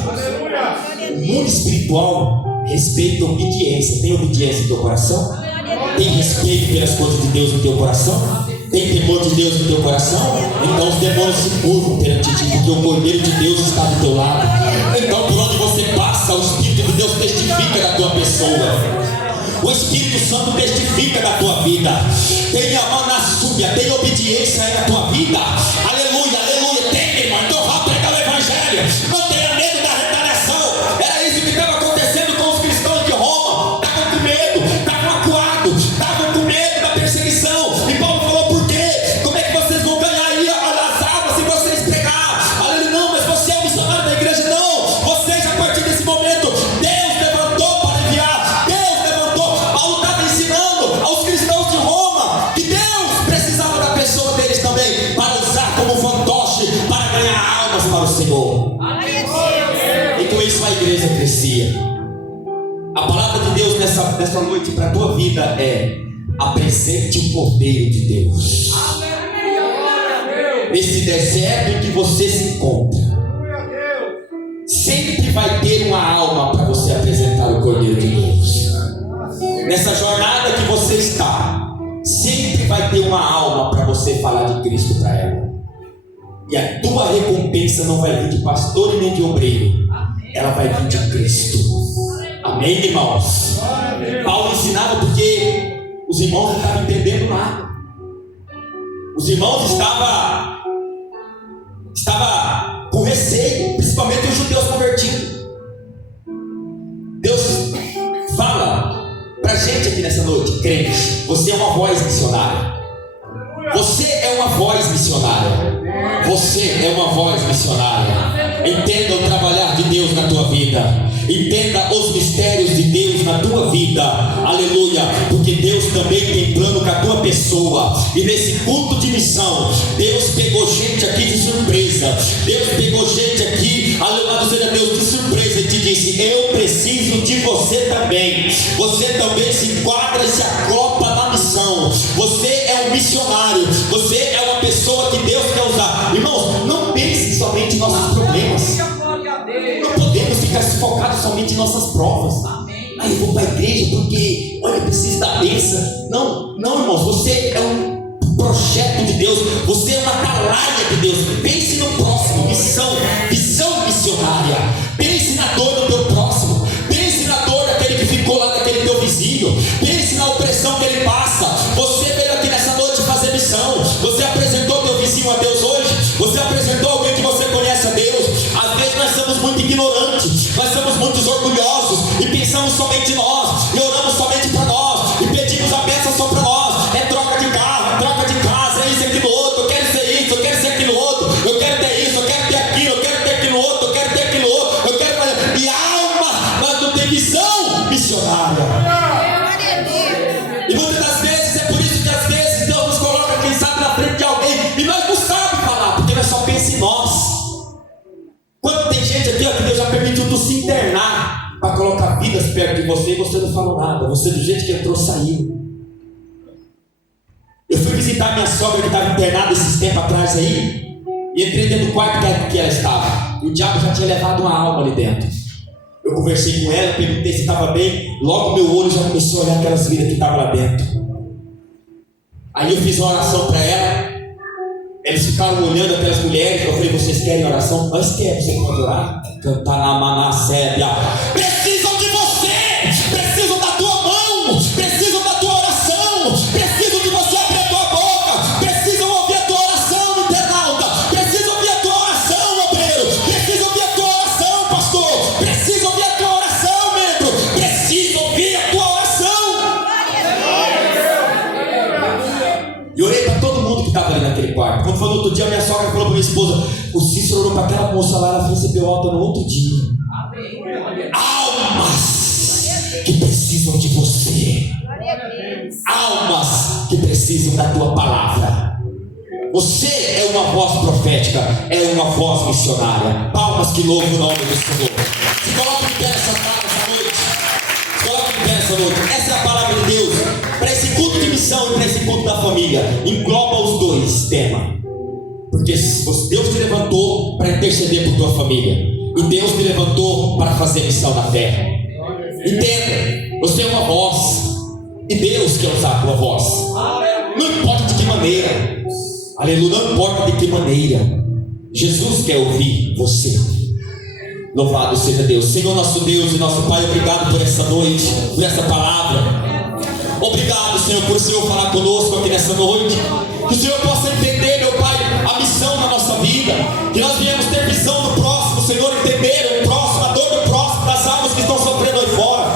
O mundo espiritual respeita a obediência. Tem obediência no teu coração? Tem respeito pelas coisas de Deus no teu coração? Tem temor de Deus no teu coração? Então os demônios se curvam perante ti, porque o Cordeiro de Deus está do teu lado. Então por onde você passa, o Espírito de Deus testifica da tua pessoa. O Espírito Santo testifica da tua vida. Tem a mão na súbia, tem obediência aí na tua vida. Aleluia, aleluia. Tem, irmão. Então vá pregar o Evangelho. Não tenha medo da retaliação. Era isso que estava acontecendo com os cristãos de Roma. Estavam com medo, estavam acuados, estavam com medo da perseguição. E Paulo falou: por quê? Como é que vocês vão ganhar aí as almas se vocês pregar? Aleluia, não, mas você é o missionário da igreja. Não, vocês a partir desse momento, Deus levantou para enviar. Deus levantou. Paulo estava ensinando aos cristãos de Roma que Deus precisava da pessoa deles também para usar como fantoche para ganhar almas para o Senhor. E com isso a igreja crescia. A palavra de Deus nessa noite para a tua vida é: apresente o Cordeiro de Deus. Nesse deserto em que você se encontra, sempre vai ter uma alma para você apresentar o Cordeiro de Deus. Nessa jornada que você está, sempre vai ter uma alma para você falar de Cristo para ela. E a tua recompensa não vai vir de pastor e nem de obreiro, ela vai vir de Cristo. Amém, irmãos? Paulo ensinava porque os irmãos não estavam entendendo nada. Os irmãos estavam com receio, principalmente os judeus convertidos. Deus fala pra gente aqui nessa noite, crente, você é uma voz missionária. Você é uma voz missionária. Você é uma voz missionária. Entenda o trabalhar de Deus na tua vida. Entenda os mistérios de Deus na tua vida. Aleluia. Porque Deus também tem plano com a tua pessoa. E nesse culto de missão, Deus pegou gente aqui de surpresa. Deus pegou gente aqui, aleluia, seja Deus, de surpresa, e te disse: eu preciso de você também. Você também se enquadra e se acopla na missão. Você é um missionário. Você é uma pessoa que Deus quer usar. Irmãos, não pense somente em nossos problemas. Não podemos ficar focados somente em nossas provas. Eu vou para a igreja porque, olha, eu preciso da bênção. Não, irmãos, você é um projeto de Deus. Você é uma atalaia de Deus. Pense no próximo, visão missionária. Pense na dor do teu próximo. Pense na dor daquele que ficou lá, daquele teu vizinho. Pense na opressão que ele passa. Você veio aqui nessa noite fazer missão. Você apresentou teu vizinho a Deus hoje. Você apresentou alguém que você conhece a Deus. Às vezes nós somos muito ignorantes, nós somos muito orgulhosos e pensamos somente em nós, e oramos somente para nós, e pedimos a bênção só para nós. É troca de carro, é troca de casa, é isso e aquilo outro. Eu quero ser isso, eu quero ser aquilo outro. Eu quero ter isso, eu quero ter aquilo, eu quero ter aquilo outro, eu quero ter aquilo outro, eu quero fazer. E alma, mas não tem visão missionária. E muitas das vezes é por isso que às vezes Deus nos coloca, quem sabe, na frente de alguém e nós não sabemos falar, porque nós só pensamos em nós. Quando tem gente aqui, ó, que Deus já permitiu tu se internar para colocar vidas perto de você, e você não falou nada. Você, do jeito que entrou, saiu. Eu fui visitar minha sogra que estava internada esses tempos atrás aí, e entrei dentro do quarto que ela estava. E o diabo já tinha levado uma alma ali dentro. Eu conversei com ela, perguntei se estava bem. Logo meu olho já começou a olhar aquelas vidas que estavam lá dentro. Aí eu fiz uma oração para ela. Eles ficaram olhando aquelas mulheres. Eu falei: vocês querem oração? Nós queremos. Você pode orar? Cantar na manacébia. Precisam de você. Precisam da tua mão. Precisam da tua oração. Precisam de você abrir a tua boca. Precisam ouvir a tua oração, internauta. Precisam ouvir a tua oração, obreiro. Precisam ouvir a tua oração, pastor. Precisam ouvir a tua oração, membro. Precisam ouvir a tua oração. E orei para todo mundo que estava ali naquele quarto. Quando foi no outro dia, minha sogra falou para minha esposa: o Cícero orou para aquela moça lá, ela recebeu alta no outro dia. Almas que precisam de você. Almas que precisam da tua palavra. Você é uma voz profética, é uma voz missionária. Palmas que louvam o nome do Senhor. Se coloque de pé nessa palavra essa noite. Se coloque de pé essa noite. Essa é a palavra de Deus. Para esse culto de missão e para esse culto da família, engloba os dois temas. Porque Deus te levantou para interceder por tua família, e Deus te levantou para fazer missão na terra. Entenda, você é uma voz, e Deus quer usar a tua voz. Não importa de que maneira. Aleluia, não importa de que maneira. Jesus quer ouvir você. Louvado seja Deus. Senhor nosso Deus e nosso Pai, obrigado por essa noite, por essa palavra. Obrigado, Senhor, por o Senhor falar conosco aqui nessa noite. Que o Senhor possa entender, meu Pai, a missão na nossa vida. Que nós viemos ter visão do próximo, Senhor, entender o próximo, a dor do próximo, das almas que estão sofrendo aí fora.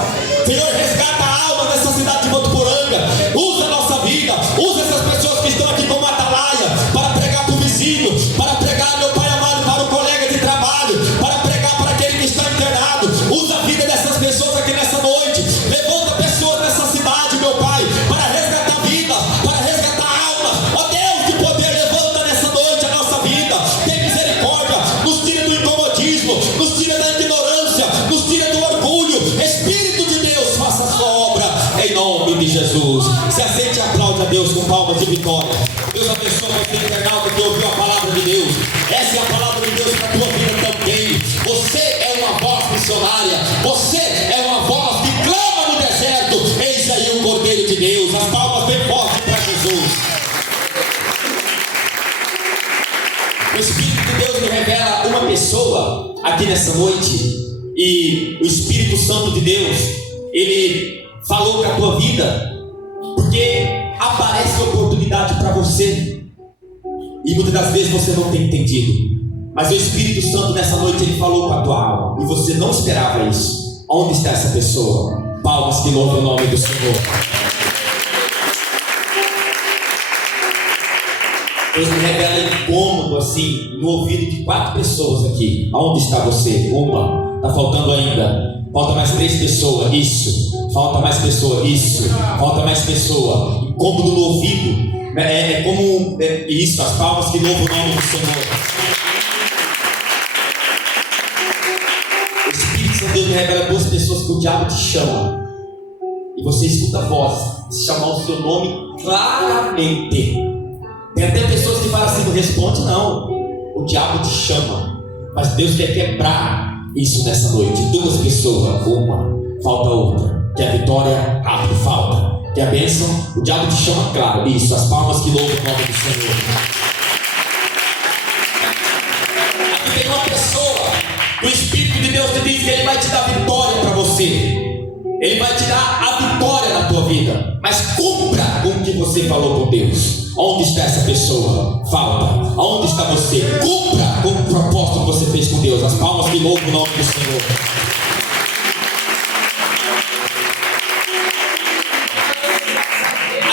Senhor, resgata a alma dessa cidade de Votuporanga. Usa a nossa vida, usa essas pessoas que estão aqui como atalaia, para pregar para o vizinho, para pregar, meu Pai amado, para o colega de trabalho, para pregar para aquele que está internado. Usa a vida dessas pessoas aqui nessa noite. Levanta pessoas nessa cidade, meu Pai, para resgatar vidas, para resgatar almas. Ó Deus de poder, levanta nessa noite a nossa vida. Tem misericórdia, nos tira do incomodismo, nos tira da Deus com palmas de vitória. Deus abençoe você, internauta, que ouviu a palavra de Deus. Essa é a palavra de Deus para a tua vida também. Você é uma voz missionária. Você é uma voz que clama no deserto. Eis aí o Cordeiro de Deus. As palmas bem fortes para Jesus. O Espírito de Deus me revela uma pessoa aqui nessa noite. E o Espírito Santo de Deus, ele falou com a tua vida, porque aparece oportunidade para você, e muitas das vezes você não tem entendido, mas o Espírito Santo nessa noite, ele falou com a tua alma, e você não esperava isso. Onde está essa pessoa? Palmas que louvam o nome do Senhor. Deus me revela incômodo assim, no ouvido de 4 pessoas aqui. Aonde está você? Uma. Está faltando ainda. Falta mais 3 pessoas. Isso. Falta mais pessoa. Isso. Falta mais pessoa. Incômodo no ouvido. É como isso. As palmas que louvam o nome do Senhor. O Espírito Santo de Deus me revela 2 pessoas que o diabo te chama. E você escuta a voz chamar o seu nome claramente. Tem até pessoas que falam assim, não responde não. O diabo te chama. Mas Deus quer quebrar isso nessa noite. 2 pessoas, uma, falta outra. Quer a vitória? Rápido, falta. Quer a bênção? O diabo te chama, claro. Isso, as palmas que louvam o nome do Senhor. Aqui tem uma pessoa, o Espírito de Deus te diz que ele vai te dar vitória para você. Ele vai te dar a vitória na tua vida. Mas cumpra com o que você falou com Deus. Onde está essa pessoa? Falta. Aonde está você? Cumpra com o propósito que você fez com Deus. As palmas que louvam o nome do Senhor.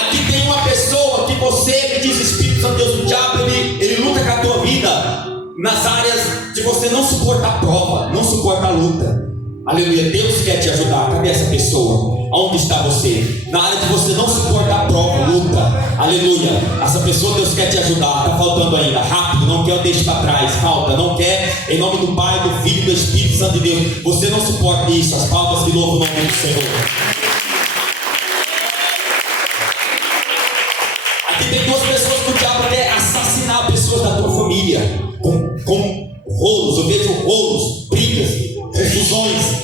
Aqui tem uma pessoa que você, que diz o Espírito Santo de Deus, o diabo, ele luta com a tua vida nas áreas de você não suportar a prova, não suportar a luta. Aleluia, Deus quer te ajudar. Cadê essa pessoa? Onde está você? Na área de você não suportar a prova, luta. Aleluia, essa pessoa Deus quer te ajudar. Está faltando ainda, rápido, não quer eu deixe para trás. Falta, não quer, em nome do Pai, do Filho e do Espírito Santo de Deus. Você não suporta isso, as palmas que louvam o nome do Senhor. Aqui tem 2 pessoas que o diabo quer assassinar, pessoas da tua família com rolos, eu vejo rolos, brigas, confusões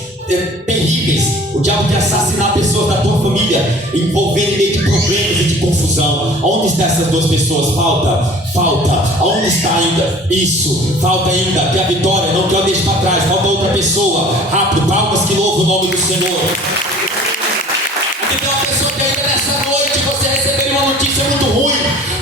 terríveis. O diabo quer assassinar pessoas da tua família, envolvendo em meio de problemas e de confusão. Onde estão essas 2 pessoas? Falta. Aonde está ainda? Isso, falta ainda. Que a vitória, não que eu deixe para trás. Falta outra pessoa. Rápido, palmas que louvam o nome do Senhor. Aqui tem uma pessoa que ainda nessa noite você receberia uma notícia muito ruim,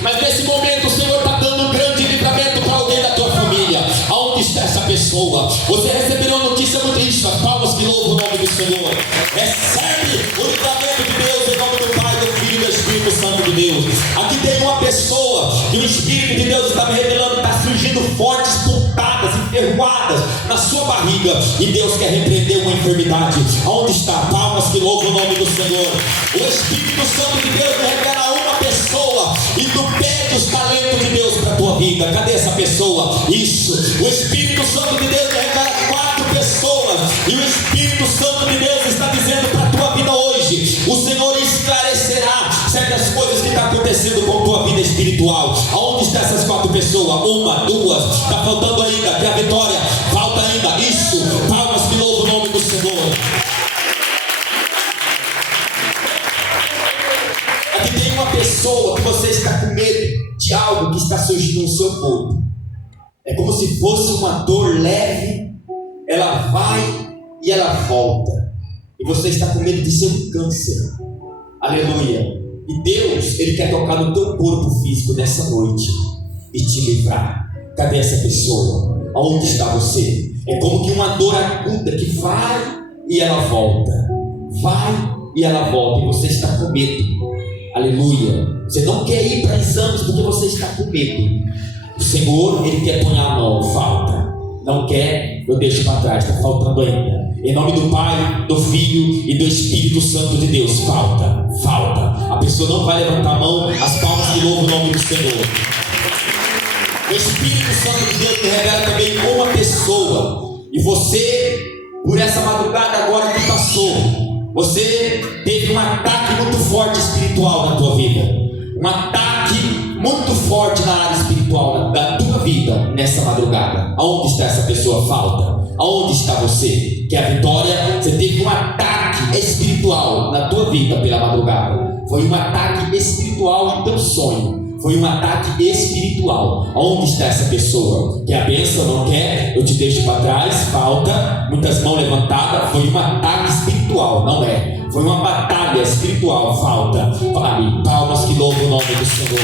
mas nesse momento o Senhor está dando um grande livramento para alguém da tua família. Aonde está essa pessoa? Você receberia uma notícia muito triste. As palmas que louvam o nome do Senhor. Recebe o livramento de Deus em nome do Pai, do Filho e do Espírito Santo de Deus. Aqui tem uma pessoa que o Espírito de Deus está me revelando, está surgindo fortes pontadas, enferruadas na sua barriga, e Deus quer repreender uma enfermidade. Aonde está? Palmas que louvam o nome do Senhor. O Espírito Santo de Deus me revela uma pessoa e tu pede os talentos de Deus para a tua vida. Cadê essa pessoa? Isso. O Espírito Santo de Deus me revela 4 pessoas, e o Espírito Santo de Deus está dizendo para a tua vida hoje: o Senhor esclarecerá certas coisas que estão acontecendo com a tua vida espiritual. Aonde estão essas 4 pessoas? 1, 2, está faltando ainda. Que a vitória, falta ainda. Isso, palmas que louvam o nome do Senhor. Aqui tem uma pessoa que você está com medo de algo que está surgindo no seu corpo. É como se fosse uma dor leve, ela vai e ela volta. E você está com medo de ser um câncer. Aleluia. E Deus, Ele quer tocar no teu corpo físico nessa noite e te livrar. Cadê essa pessoa? Aonde está você? É como que uma dor aguda que vai e ela volta. Vai e ela volta. E você está com medo. Aleluia. Você não quer ir para exames porque você está com medo. O Senhor, Ele quer pôr a mão. Falta. Não quer, eu deixo para trás. Está faltando ainda. Em nome do Pai, do Filho e do Espírito Santo de Deus. Falta. A pessoa não vai levantar a mão. As palmas que louvam o nome do Senhor. O Espírito Santo de Deus me revela também uma pessoa. E você, por essa madrugada agora que passou, você teve um ataque muito forte espiritual na tua vida. um ataque muito forte na área espiritual da tua vida nessa madrugada. Aonde está essa pessoa? Falta. Aonde está você? Que a vitória, você teve um ataque espiritual na tua vida pela madrugada. Foi um ataque espiritual em teu sonho. Foi um ataque espiritual. Onde está essa pessoa? Que a bênção não quer, eu te deixo para trás, falta, muitas mãos levantadas. Foi um ataque espiritual, não é? Foi uma batalha espiritual, falta. Fale, palmas que louvam o nome do Senhor.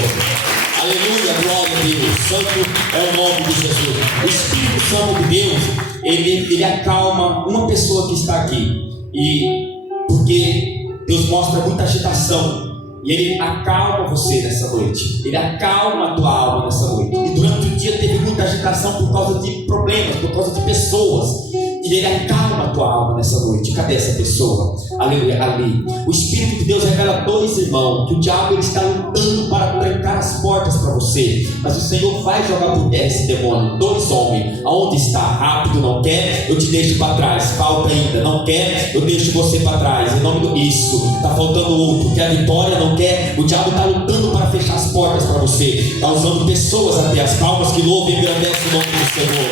Aleluia, glória a Deus. Santo é o nome de Jesus. O Espírito Santo de Deus, ele acalma uma pessoa que está aqui. E porque Deus mostra muita agitação. E Ele acalma você nessa noite. Ele acalma a tua alma nessa noite. E durante o dia teve muita agitação por causa de problemas, por causa de pessoas. E Ele acalma a tua alma nessa noite. Cadê essa pessoa? Aleluia, ali. O Espírito de Deus revela dois irmãos, que o diabo ele está lutando para trancar as portas para você. Mas o Senhor vai jogar por terra esse demônio. Dois homens. Aonde está? Rápido, não quer? Eu te deixo para trás. Falta ainda. Não quer? Eu deixo você para trás. Em nome do isso. Está faltando outro. Quer a vitória? Não quer? O diabo está lutando para fechar as portas para você. Está usando pessoas até as palmas que louvam e engrandecem o nome do Senhor.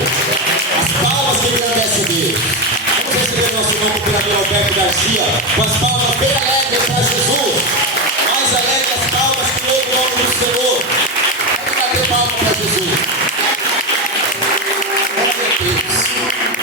As palmas que engrandecem Deus. Vamos receber nosso irmão procurador Alberto Garcia com as palmas bem alegres para Jesus. Mais alegres as palmas que louvam o nome do Senhor. Vamos bater palmas para Jesus.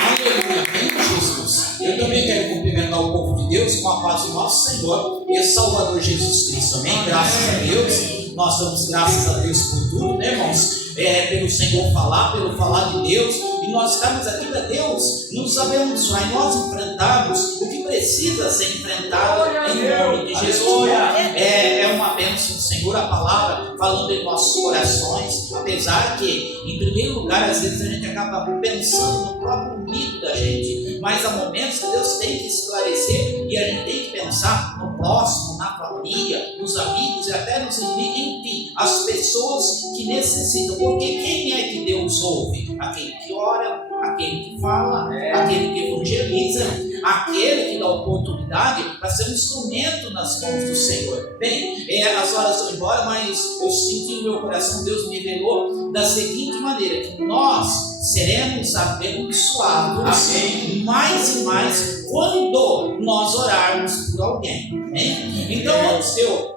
Aleluia, amém, Jesus. Eu também quero cumprimentar o povo de Deus com a paz do nosso Senhor e Salvador Jesus Cristo, amém? Graças a Deus, nós damos graças a Deus por tudo, né, irmãos? Pelo Senhor falar, pelo falar de Deus, e nós estamos aqui para Deus nos abençoar, e nós enfrentarmos o que precisa ser enfrentado em nome de Jesus. É uma bênção do Senhor a palavra falando em nossos corações, apesar que, em primeiro lugar, às vezes a gente acaba pensando no próprio umbigo da gente, mas há momentos que Deus tem que esclarecer e a gente tem que pensar no próximo, na família, nos amigos e até nos inimigos, enfim, as pessoas que necessitam. Porque quem é que Deus ouve? Aquele que ora, aquele que fala, aquele que evangeliza, aquele que dá oportunidade para ser um instrumento nas mãos do Senhor. Bem, as horas vão embora, mas eu senti no meu coração, Deus me revelou da seguinte maneira, que nós seremos abençoados mais e mais quando nós orarmos por alguém. Amém? Então, antes de eu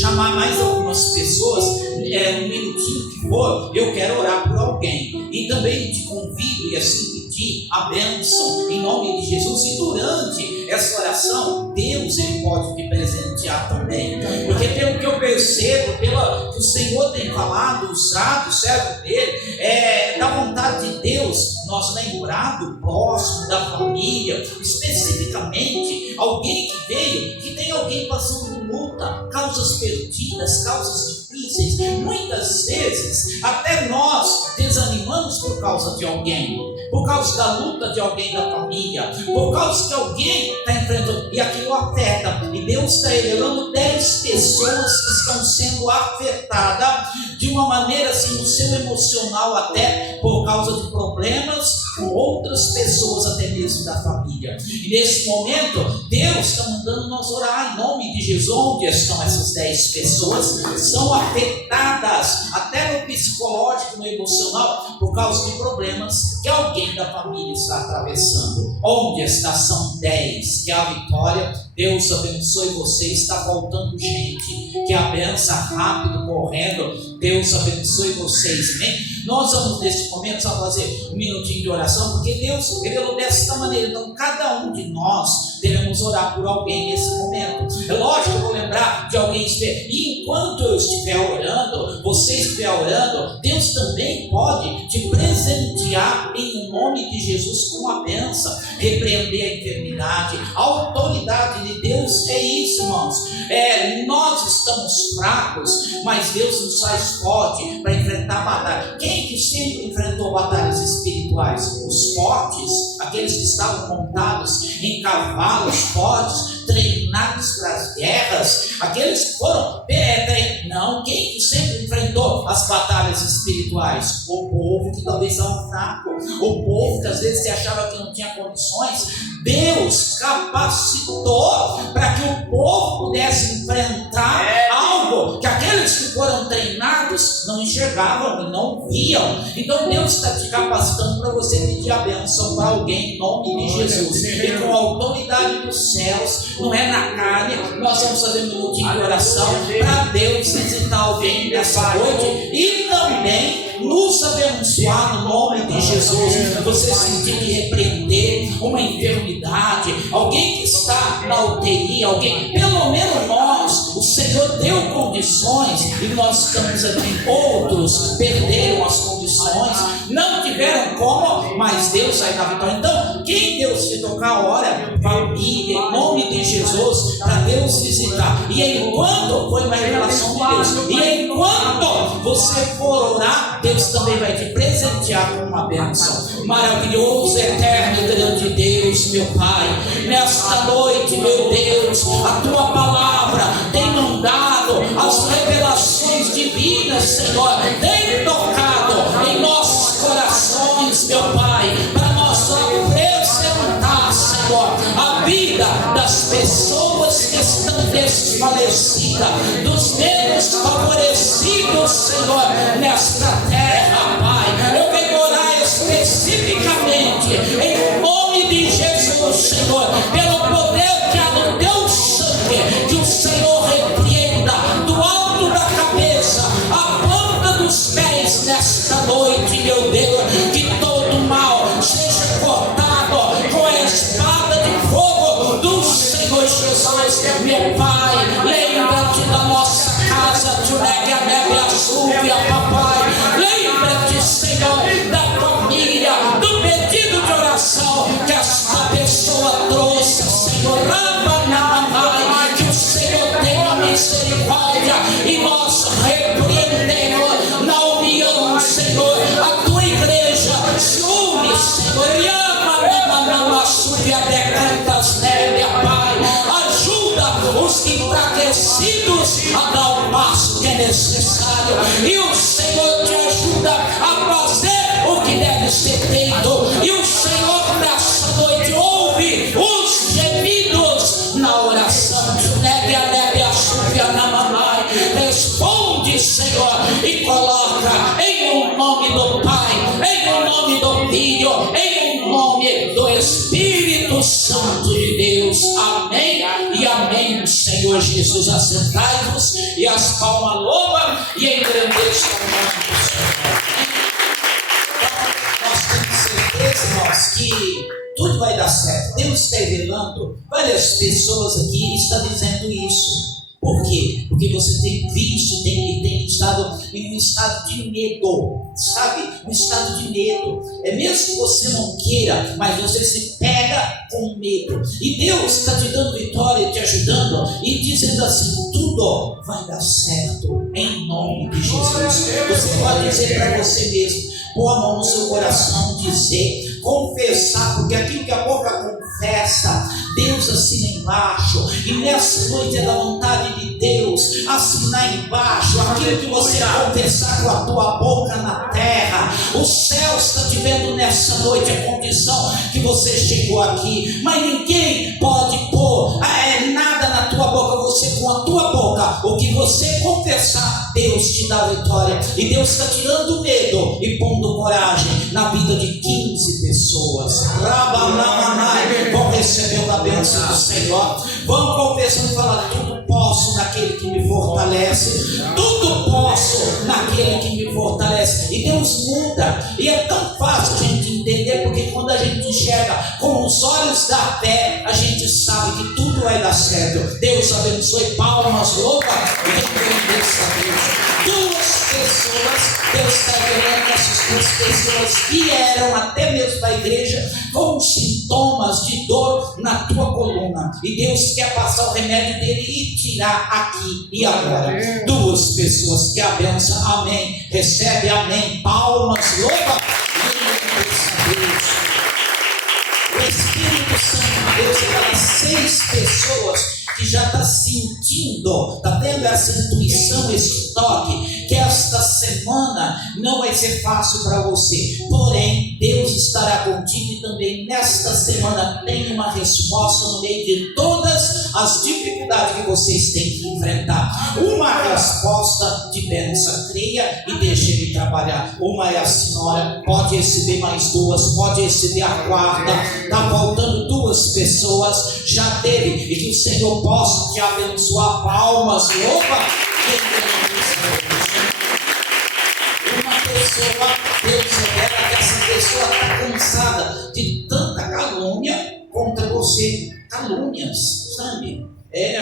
chamar mais algumas pessoas, um minutinho que for, eu quero orar por alguém. E também te convido e assim pedir a bênção em nome de Jesus. E durante essa oração, Deus ele pode te presentear também. Porque pelo que eu percebo, pelo que o Senhor tem falado, usado, o servo dele, da vontade de Deus, nós lembrar do próximo, da família, especificamente alguém que veio, que tem alguém passando por luta, causas perdidas, causas difíceis. Muitas vezes até nós desanimamos por causa de alguém, por causa da luta de alguém da família, por causa que alguém está enfrentando, e aquilo afeta, e Deus está revelando 10 pessoas que estão sendo afetadas de uma maneira assim, no seu emocional, até por causa de problemas com outras pessoas, até mesmo da família. E nesse momento, Deus está mandando nós orar em nome de Jesus. Onde estão essas 10 pessoas? São afetadas até no psicológico, no emocional, por causa de problemas que alguém da família está atravessando. Onde está? São 10. Que a vitória, Deus abençoe você. Está faltando gente, que a benção rápido, correndo. Deus abençoe vocês, amém? Nós vamos neste momento só fazer um minutinho de oração, porque Deus revelou desta maneira. Então cada um de nós devemos orar por alguém nesse momento. É lógico que eu vou lembrar de alguém e enquanto eu estiver orando, você estiver orando, Deus também pode te presentear em nome de Jesus com a bênção, repreender a enfermidade. A autoridade de Deus é isso, irmãos. Nós estamos fracos, mas Deus nos faz forte para enfrentar batalhas. Quem que sempre enfrentou batalhas espirituais? Os fortes, aqueles que estavam montados em cavalos fortes, treinados para as guerras, aqueles que foram não, quem que sempre enfrentou as batalhas espirituais? O povo que talvez estava fraco, o povo que às vezes se achava que não tinha condições. Deus capacitou para que o povo pudesse enfrentar algo que aqueles aqueles que foram treinados não enxergavam e não viam. Então Deus está te capacitando para você pedir a bênção para alguém em nome de Jesus. E com a autoridade dos céus, não é na carne, nós vamos fazer um minutinho de oração para Deus visitar alguém nessa noite e também nos abençoar no nome de Jesus. Você sentir de repreender uma enfermidade, alguém que está na UTI, alguém, pelo menos nós, o Senhor deu condições e nós estamos aqui. Outros perderam as condições, não tiveram como, mas Deus vai dar vitória. Então, quem Deus te tocar, ora, família, em nome de Jesus, para Deus visitar. E enquanto foi uma revelação de Deus, e enquanto você for orar, Deus também vai te presentear com uma bênção. Maravilhoso, eterno, grande Deus, meu Pai, nesta noite, meu Deus, a tua palavra tem mandado as revelações divinas, Senhor, tem tocado em nossos corações, meu Pai, para nós apresentar, Senhor, a vida das pessoas que estão desfalecidas, dos menos favorecidos, Senhor, nesta terra, Pai. Eu venho orar especificamente em nome de Jesus, Senhor, pelo poder que há no teu sangue, que o Senhor repreenda do alto da cabeça a ponta dos pés nesta noite, meu Deus, que todo mal seja cortado com a espada de fogo do Senhor Jesus. Meu Pai, lembra-te da nossa casa, tu nega a neve, a súbia, papai. Lembra-te, Senhor, da família, do pedido de oração que esta pessoa trouxe, Senhor. Que o Senhor tenha misericórdia e nós repreendemos na união, Senhor. A tua igreja se une, Senhor, e ama na súbia, decanta as neves, Pai. Ajuda os enfraquecidos a dar o passo que é necessário, e o Senhor te ajuda a fazer o que deve ser feito. E o Senhor nessa noite ouve os gemidos na oração. Responde, Senhor, e coloca em nome do Pai, em nome do Filho, em nome do Espírito Santo de Deus. Amém e amém. Senhor Jesus, assentai-vos e as palmas louvam e engrandeçam o nome do Senhor. Nós temos certeza, irmãos, que tudo vai dar certo. Deus está revelando, várias pessoas aqui estão dizendo isso. Por quê? Porque você tem visto, tem estado em um estado de medo, sabe? Um estado de medo. É mesmo que você não queira, mas você se pega com medo. E Deus está te dando vitória, te ajudando e dizendo assim: tudo vai dar certo em nome de Jesus. Você pode dizer para você mesmo, pôr a mão no seu coração, dizer, confessar, porque aquilo que a boca confessa, Deus assina embaixo. E nessa noite é da vontade de Deus assinar embaixo aquilo que você confessar com a tua boca na terra. O céu está te vendo nessa noite, a condição que você chegou aqui, mas ninguém pode pôr nada na tua boca. Você com a tua boca, o que você confessar, Deus te dá vitória. E Deus está tirando o medo e pondo coragem na vida de 15 pessoas. Vão receber a bênção do Senhor. Vão confessando e falar: tudo posso naquele que me fortalece. Tudo posso naquele que me fortalece. E Deus muda. E é tão fácil a gente entender, porque quando a gente enxerga com os olhos da fé, a gente sabe que tudo vai dar certo. Deus abençoe. Palmas, louva e agradeça a Deus. Duas pessoas, Deus está revelando, essas duas pessoas vieram até mesmo para a igreja com sintomas de dor na tua coluna, e Deus quer passar o remédio dele e tirar aqui e agora. Duas pessoas, que a benção, amém, recebe, amém, palmas, louva e agradeça a Deus. O Espírito Santo de Deus, aquelas 6 pessoas que já está sentindo, está tendo essa intuição, esse toque, que esta semana não vai ser fácil para você, porém Deus estará contigo, e também nesta semana tem uma resposta no meio de todas as dificuldades que vocês têm que enfrentar, uma resposta de bênção. Creia e deixe ele trabalhar. Uma é a senhora, pode receber mais duas, pode receber a quarta. Está faltando duas pessoas, já teve, e que o Senhor possa te abençoar. Palmas, louva. Uma pessoa, Deus revela que essa pessoa está cansada de tanta calúnia contra você. Calúnias, sabe?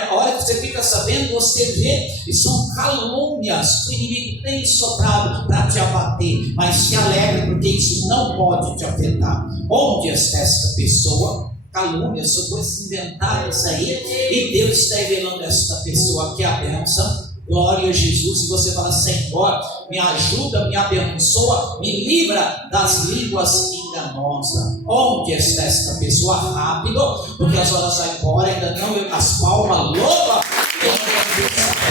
A hora que você fica sabendo, você vê, e são calúnias que o inimigo tem soprado para te abater, mas se alegre, porque isso não pode te afetar. Onde está esta pessoa? Calúnias, são coisas inventadas aí, e Deus está revelando a esta pessoa que é a bênção. Glória a Jesus. E você fala: Senhor, me ajuda, me abençoa, me livra das línguas enganosas. Onde está esta pessoa? Rápido, porque as horas vão embora, ainda não. As palmas, louva. Glória a Jesus.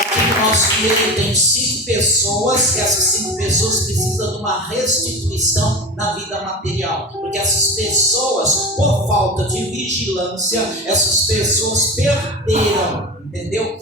Aqui no nosso meio tem 5 pessoas, que essas 5 pessoas precisam de uma restituição na vida material, porque essas pessoas, por falta de vigilância, essas pessoas perderam, entendeu?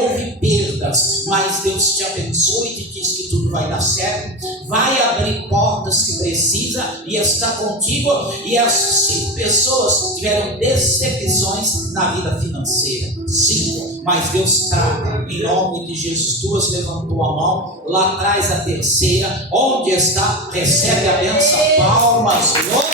Houve perdas, mas Deus te abençoe e te diz que tudo vai dar certo, vai abrir portas que precisa e está contigo. E essas 5 pessoas tiveram decepções na vida financeira, 5, mas Deus trata, em nome de Jesus. 2 levantou a mão, lá atrás a terceira, onde está? Recebe a bênção. Palmas, louva.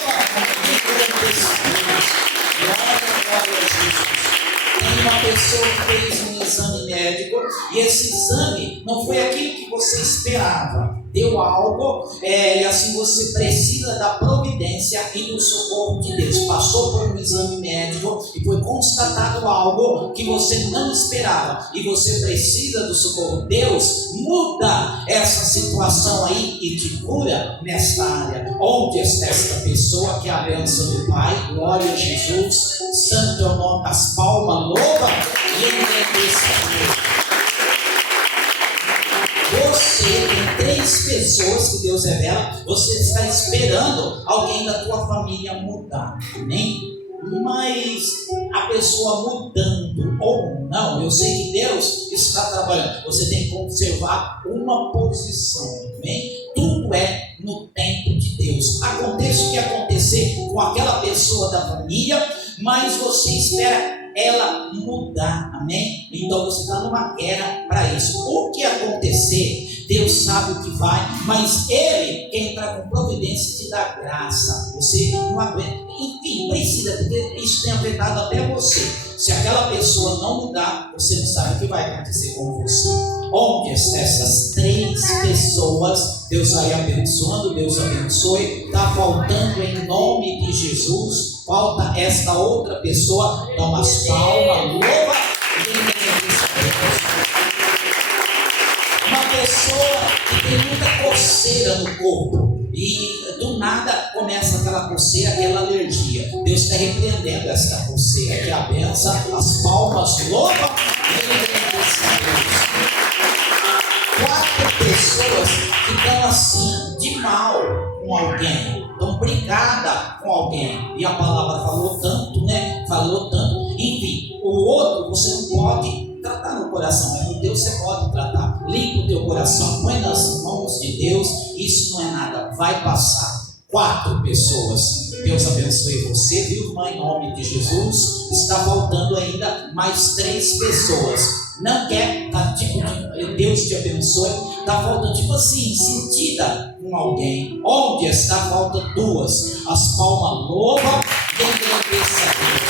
Tem uma pessoa que fez um exame médico, e esse exame não foi aquilo que você esperava, deu algo, e assim você precisa da providência e do socorro de Deus. Passou por um exame médico e foi constatado algo que você não esperava, e você precisa do socorro. Deus muda essa situação aí e te cura nesta área. Onde está esta pessoa que é a bênção do Pai? Glória a Jesus. Santo é o nome. Das palmas, louva e engrandeça. Você tem 3 pessoas que Deus revela. Você está esperando alguém da tua família mudar, amém? Mas a pessoa mudando ou não, eu sei que Deus está trabalhando. Você tem que conservar uma posição, amém? Tudo é no tempo de Deus. Aconteça o que acontecer com aquela pessoa da família, mas você espera ela mudar, amém? Então você está numa guerra para isso. O que acontecer, Deus sabe o que vai, mas Ele quer entrar com providência e te dar graça. Você não aguenta, enfim, precisa, porque isso tem afetado até você. Se aquela pessoa não mudar, você não sabe o que vai acontecer com você. Onde estão essas 3 pessoas? Deus vai abençoando, Deus abençoe. Está faltando em nome de Jesus. Falta esta outra pessoa. Dá umas palmas, louva. Uma pessoa que tem muita coceira no corpo, e do nada começa aquela coceira, aquela alergia. Deus está repreendendo esta coceira, que é a benção. As palmas, louva. 4 pessoas que estão assim, de mal com alguém, estão brigadas com alguém, e a palavra falou tanto, né? Falou tanto, enfim. O outro você não pode tratar no coração, mas no Deus você pode tratar. Limpa o teu coração, põe nas mãos de Deus. Isso não é nada, vai passar. 4 pessoas. Deus abençoe você, viu, irmã, em nome de Jesus. Está faltando ainda mais 3 pessoas. Não quer, tá, tipo, Deus te abençoe. Está faltando, tipo assim, sentida com alguém. Onde está? Falta 2. As palmas, louva e engrandeça a Deus.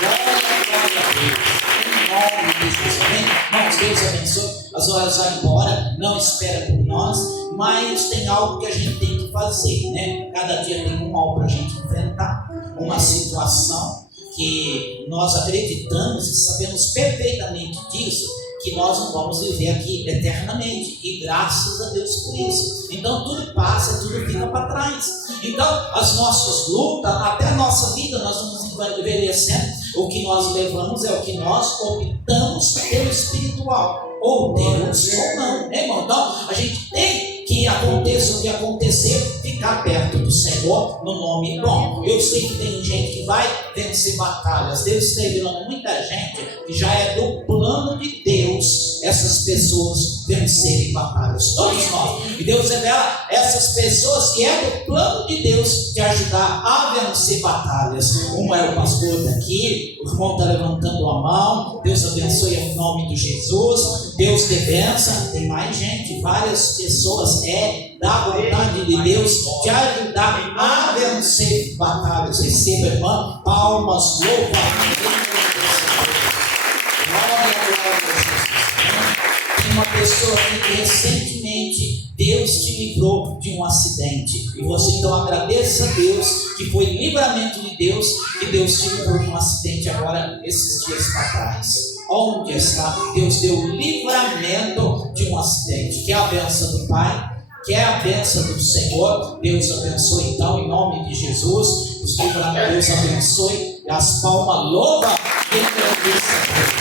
Glória a Deus. Em nome de Jesus, amém? Irmãos, Deus abençoe. As horas vão embora, não espera por nós, mas tem algo que a gente tem que fazer, né? Cada dia tem um mal para a gente enfrentar, uma situação que nós acreditamos e sabemos perfeitamente disso, que nós não vamos viver aqui eternamente, e graças a Deus por isso. Então tudo passa, tudo fica para trás. Então as nossas lutas, até a nossa vida, nós vamos envelhecendo. O que nós levamos é o que nós optamos pelo espiritual, ou Deus ou não, né, irmão? Então a gente tem que, aconteça o que acontecer, ficar perto do Senhor. Senhor no nome bom. Eu sei que tem gente que vai vencer batalhas. Deus está revelando muita gente que já é do plano de Deus essas pessoas vencerem batalhas. Todos nós. E Deus revela essas pessoas que é do plano de Deus te ajudar a vencer batalhas. Um é o pastor daqui, o irmão está levantando a mão. Deus abençoe em nome de Jesus. Deus te bença. Tem mais gente, várias pessoas da vontade de Deus te ajudar a vencer batalhas. Receba, irmã, palmas, louva. Tem uma pessoa aqui que recentemente Deus te livrou de um acidente. E você então agradeça a Deus que foi livramento de Deus, que Deus te livrou de um acidente agora, esses dias para trás. Onde está? Deus deu livramento de um acidente. Que é a bênção do Pai, que é a bênção do Senhor. Deus abençoe então em nome de Jesus. Os livramentos, Deus abençoe. E as palmas, louva e agradeça a Deus.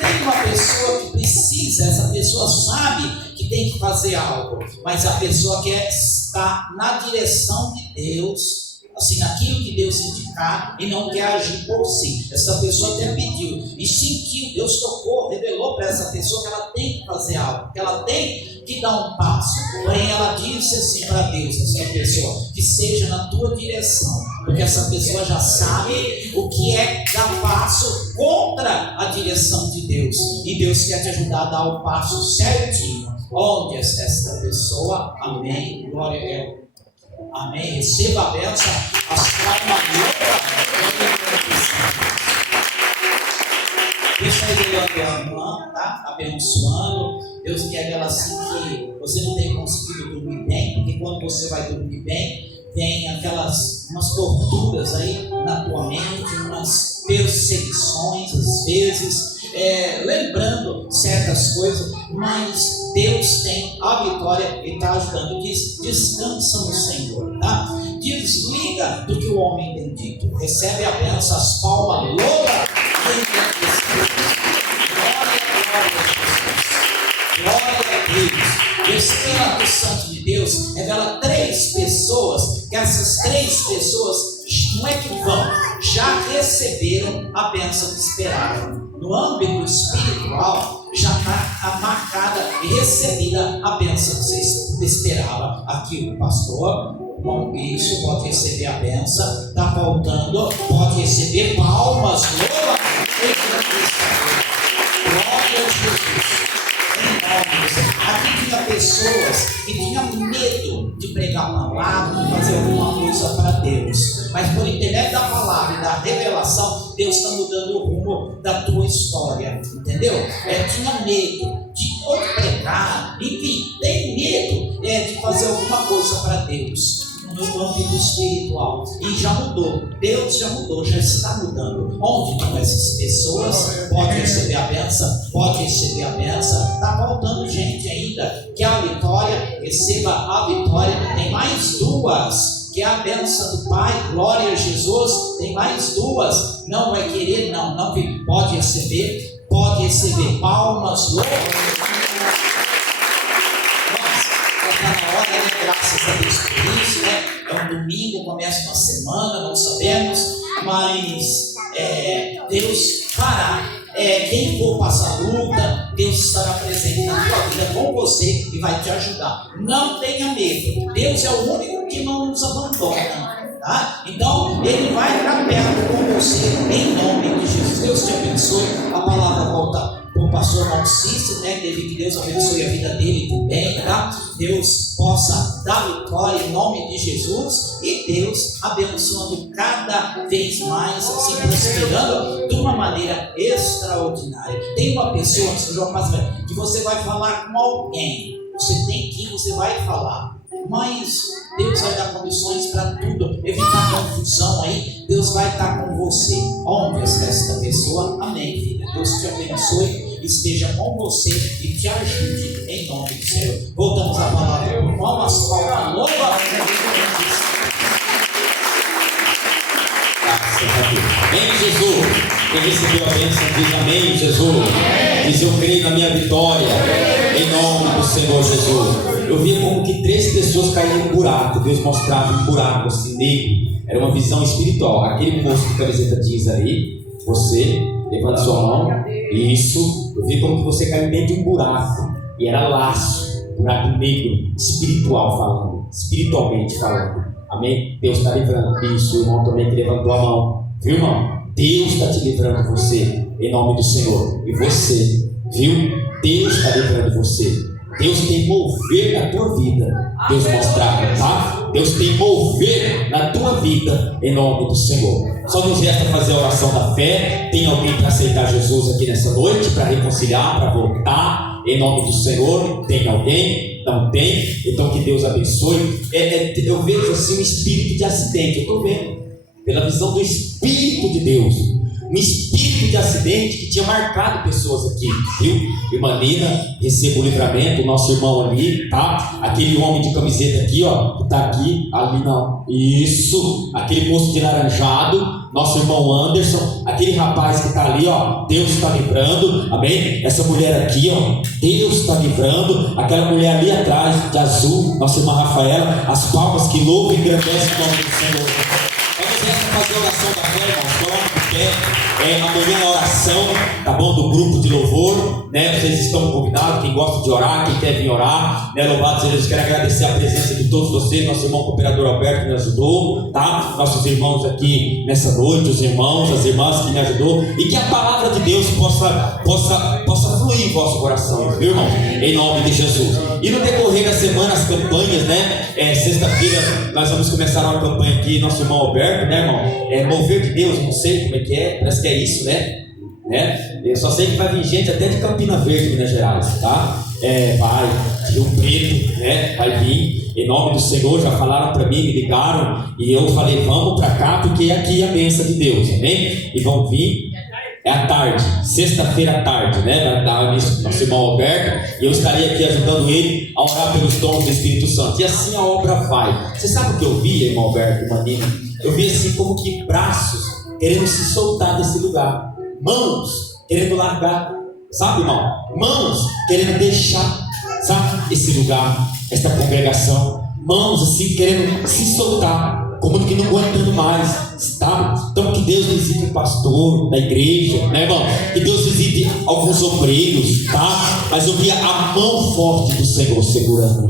Tem uma pessoa que precisa, essa pessoa sabe que tem que fazer algo, mas a pessoa quer estar na direção de Deus, assim, naquilo que Deus indicar, e não quer agir por si. Essa pessoa até pediu e sentiu, Deus tocou, revelou para essa pessoa que ela tem que fazer algo, que ela tem que dar um passo. Porém ela disse assim para Deus, essa pessoa, que seja na tua direção, porque essa pessoa já sabe o que é dar passo contra a direção de Deus, e Deus quer te ajudar a dar o passo certinho. Onde está essa pessoa? Amém, glória a Deus. Amém. Receba a bênção, as palmas. Deixa aí a tua irmã, tá? Abençoando. Deus quer ela assim que você não tem conseguido dormir bem, porque quando você vai dormir bem, tem umas torturas aí na tua mente, umas perseguições às vezes, lembrando certas coisas, mas Deus tem a vitória e está ajudando. Diz, descansa no Senhor, tá? Desliga do que o homem tem dito, recebe a bênção, as palmas, louva e glória a Deus. O Espírito Santo de Deus revela 3 pessoas, que essas 3 pessoas não é que vão, já receberam a bênção que esperavam. No âmbito espiritual, já está marcada e recebida a bênção que você esperava. Aqui o pastor, bom, isso, pode receber a bênção. Está faltando, pode receber palmas, louva, glória a Jesus. Aqui tinha pessoas que tinham medo de pregar a palavra, de fazer alguma coisa para Deus, mas por intermédio da palavra e da revelação, Deus está mudando o rumo da tua história, entendeu? Tinha medo de pregar, enfim, tem medo de fazer alguma coisa para Deus no âmbito espiritual, e já mudou. Deus já mudou, já está mudando. Onde estão essas pessoas? Pode receber a bênção, pode receber a bênção. Está faltando gente ainda. Que a vitória, receba a vitória. Tem mais 2, que é a bênção do Pai, glória a Jesus. Tem mais 2, não vai querer, não pode receber, palmas, louva. Está na hora, né? Graças a Deus por isso, né? É um domingo, começa uma semana, não sabemos, mas Deus fará. Quem for passar luta, Deus estará presente na tua vida com você e vai te ajudar. Não tenha medo, Deus é o único que não nos abandona, tá? Então Ele vai ficar perto com você em nome de Jesus. Deus te abençoe. A palavra volta para o pastor Malcício, né? Que Deus abençoe a vida dele também, tá? Deus possa dar vitória em nome de Jesus, e Deus abençoando cada vez mais, assim, prosperando de uma maneira extraordinária. Tem uma pessoa, que você vai falar com alguém, você tem que ir, você vai falar, mas Deus vai dar condições para tudo, evitar confusão aí. Deus vai estar com você. Onde está esta pessoa? Amém, filha. Deus te abençoe, esteja com você e te ajude em nome do Senhor. Voltamos à palavra por palmas, palmas, louva. Amém, Jesus. Quem recebeu a bênção diz amém, Jesus. Diz: eu creio na minha vitória, em nome do Senhor Jesus. Eu via como que 3 pessoas caíram em um buraco. Deus mostrava um buraco assim negro. Era uma visão espiritual. Aquele moço de camiseta jeans ali, você, levanta sua mão. Isso. Eu vi como que você caiu dentro de um buraco. E era laço, buraco negro, espiritual falando, espiritualmente falando. Amém? Deus está livrando. Isso, o irmão também que levantou a mão. Viu, irmão? Deus está te livrando você, em nome do Senhor. E você, viu? Deus está livrando você. Deus tem mover na tua vida. Deus mostrar, tá? Deus tem mover na tua vida, em nome do Senhor. Só nos resta fazer a oração da fé. Tem alguém para aceitar Jesus aqui nessa noite, para reconciliar, para voltar, em nome do Senhor? Tem alguém? Não tem? Então que Deus abençoe. Eu vejo assim um espírito de acidente. Eu estou vendo, pela visão do Espírito de Deus, um espírito de acidente que tinha marcado pessoas aqui, viu? Irmã Nina, receba o livramento. O nosso irmão ali, tá? Aquele homem de camiseta aqui, ó, que tá aqui, ali não, isso, aquele moço de laranjado, nosso irmão Anderson, aquele rapaz que está ali, ó, Deus está livrando, amém? Essa mulher aqui, ó, Deus está livrando. Aquela mulher ali atrás, de azul, nossa irmã Rafaela, as palmas que louvam e engrandecem o nome do Senhor. Vamos fazer a oração da fé, irmãos, coloque de pé. Amanhã é a oração, tá bom? Do grupo de louvor, né? Vocês estão convidados, quem gosta de orar, quem quer vir orar, né? Louvado seja Deus. Quero agradecer a presença de todos vocês, nosso irmão cooperador Alberto que me ajudou, tá? Nossos irmãos aqui nessa noite, os irmãos, as irmãs que me ajudou, e que a palavra de Deus possa fluir em vosso coração, viu, irmão? Em nome de Jesus. E no decorrer da semana, as campanhas, né? Sexta-feira nós vamos começar uma campanha aqui, nosso irmão Alberto, né, irmão? Mover de Deus, não sei como é que é, parece que é isso, né? Eu só sei que vai vir gente até de Campina Verde, Minas Gerais, tá? Vai, Rio Preto, né? Vai vir, em nome do Senhor. Já falaram para mim, me ligaram, e eu falei: vamos para cá, porque aqui é a bênção de Deus, amém? E vão vir, é à tarde, sexta-feira à tarde, né? Nosso irmão Alberto, e eu estarei aqui ajudando ele a orar pelos dons do Espírito Santo, e assim a obra vai. Você sabe o que eu vi, irmão Alberto, irmã Nina? Eu vi assim como que braços querendo se soltar desse lugar, mãos querendo largar, sabe, irmão? Mãos querendo deixar, sabe, esse lugar, esta congregação, mãos assim querendo se soltar, como que não aguentando mais, tá? Então que Deus visite o pastor da igreja, né, irmão? Que Deus visite alguns obreiros, tá? Mas eu via a mão forte do Senhor segurando.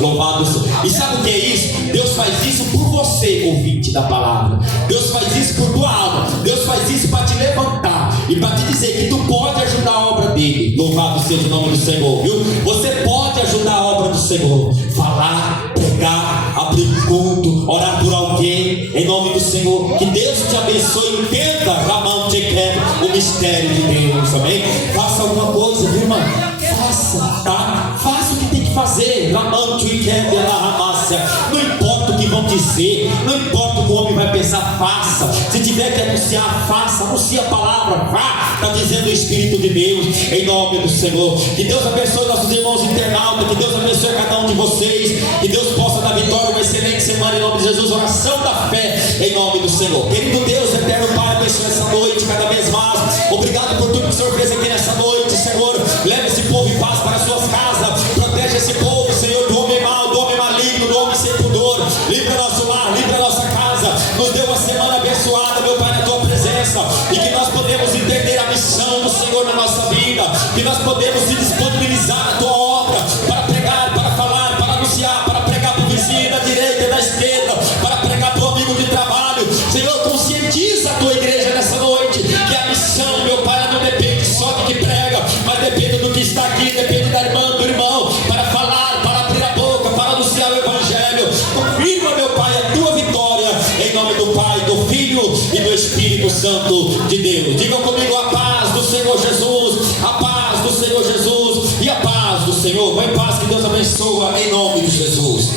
Louvado seja. E sabe o que é isso? Deus faz isso por você, ouvinte da palavra. Deus faz isso por tua alma. Deus faz isso para te levantar e para te dizer que tu pode ajudar a obra dele. Louvado seja o nome do Senhor, viu? Você pode ajudar a obra do Senhor. Falar, pregar, abrir culto, orar por alguém, em nome do Senhor. Que Deus te abençoe. Entenda, Ramão te quer o mistério de Deus, amém? Faça alguma coisa, viu, irmão? Faça, tá? Faça o que tem que fazer. Ramão te quer pela ramácia. Não importa o que vão dizer, não importa o que o homem vai pensar, faça. Se tiver que anunciar, faça. Anuncie a palavra, vá. Está dizendo o Espírito de Deus, em nome do Senhor. Que Deus abençoe nossos irmãos internautas. Que Deus abençoe cada um de vocês. Que Deus possa dar vitória, uma excelente semana, em nome de Jesus. Oração da fé, em nome do Senhor. Querido Deus, eterno Pai, abençoe essa noite cada vez mais. Obrigado por tudo que o Senhor fez aqui nessa noite, Senhor. Leve esse povo em paz para suas casas. Protege esse povo, Senhor, do homem mau, do homem maligno, do homem sem pudor. Livra nosso lar, livra nossa casa. Nos dê uma semana abençoada, meu Pai, na tua presença. E que nós podemos entender a missão do Senhor na nossa vida. Que nós podemos se disponibilizar na tua obra para pregar, para falar, para anunciar, para pregar para o vizinho da direita e da esquerda, para pregar para o amigo de trabalho. Senhor, conscientiza a tua igreja nessa noite. Que a missão, meu Pai, não depende só de que prega, mas depende do que está aqui, depende da irmã, do irmão, para falar, para abrir a boca, para anunciar o Evangelho. Confirma, meu Pai, a tua vitória, em nome do Pai, do Filho e do Espírito Santo de Deus. Digam comigo: a paz do Senhor Jesus, a paz do Senhor Jesus e a paz do Senhor. Vai em paz, que Deus abençoa, em nome de Jesus.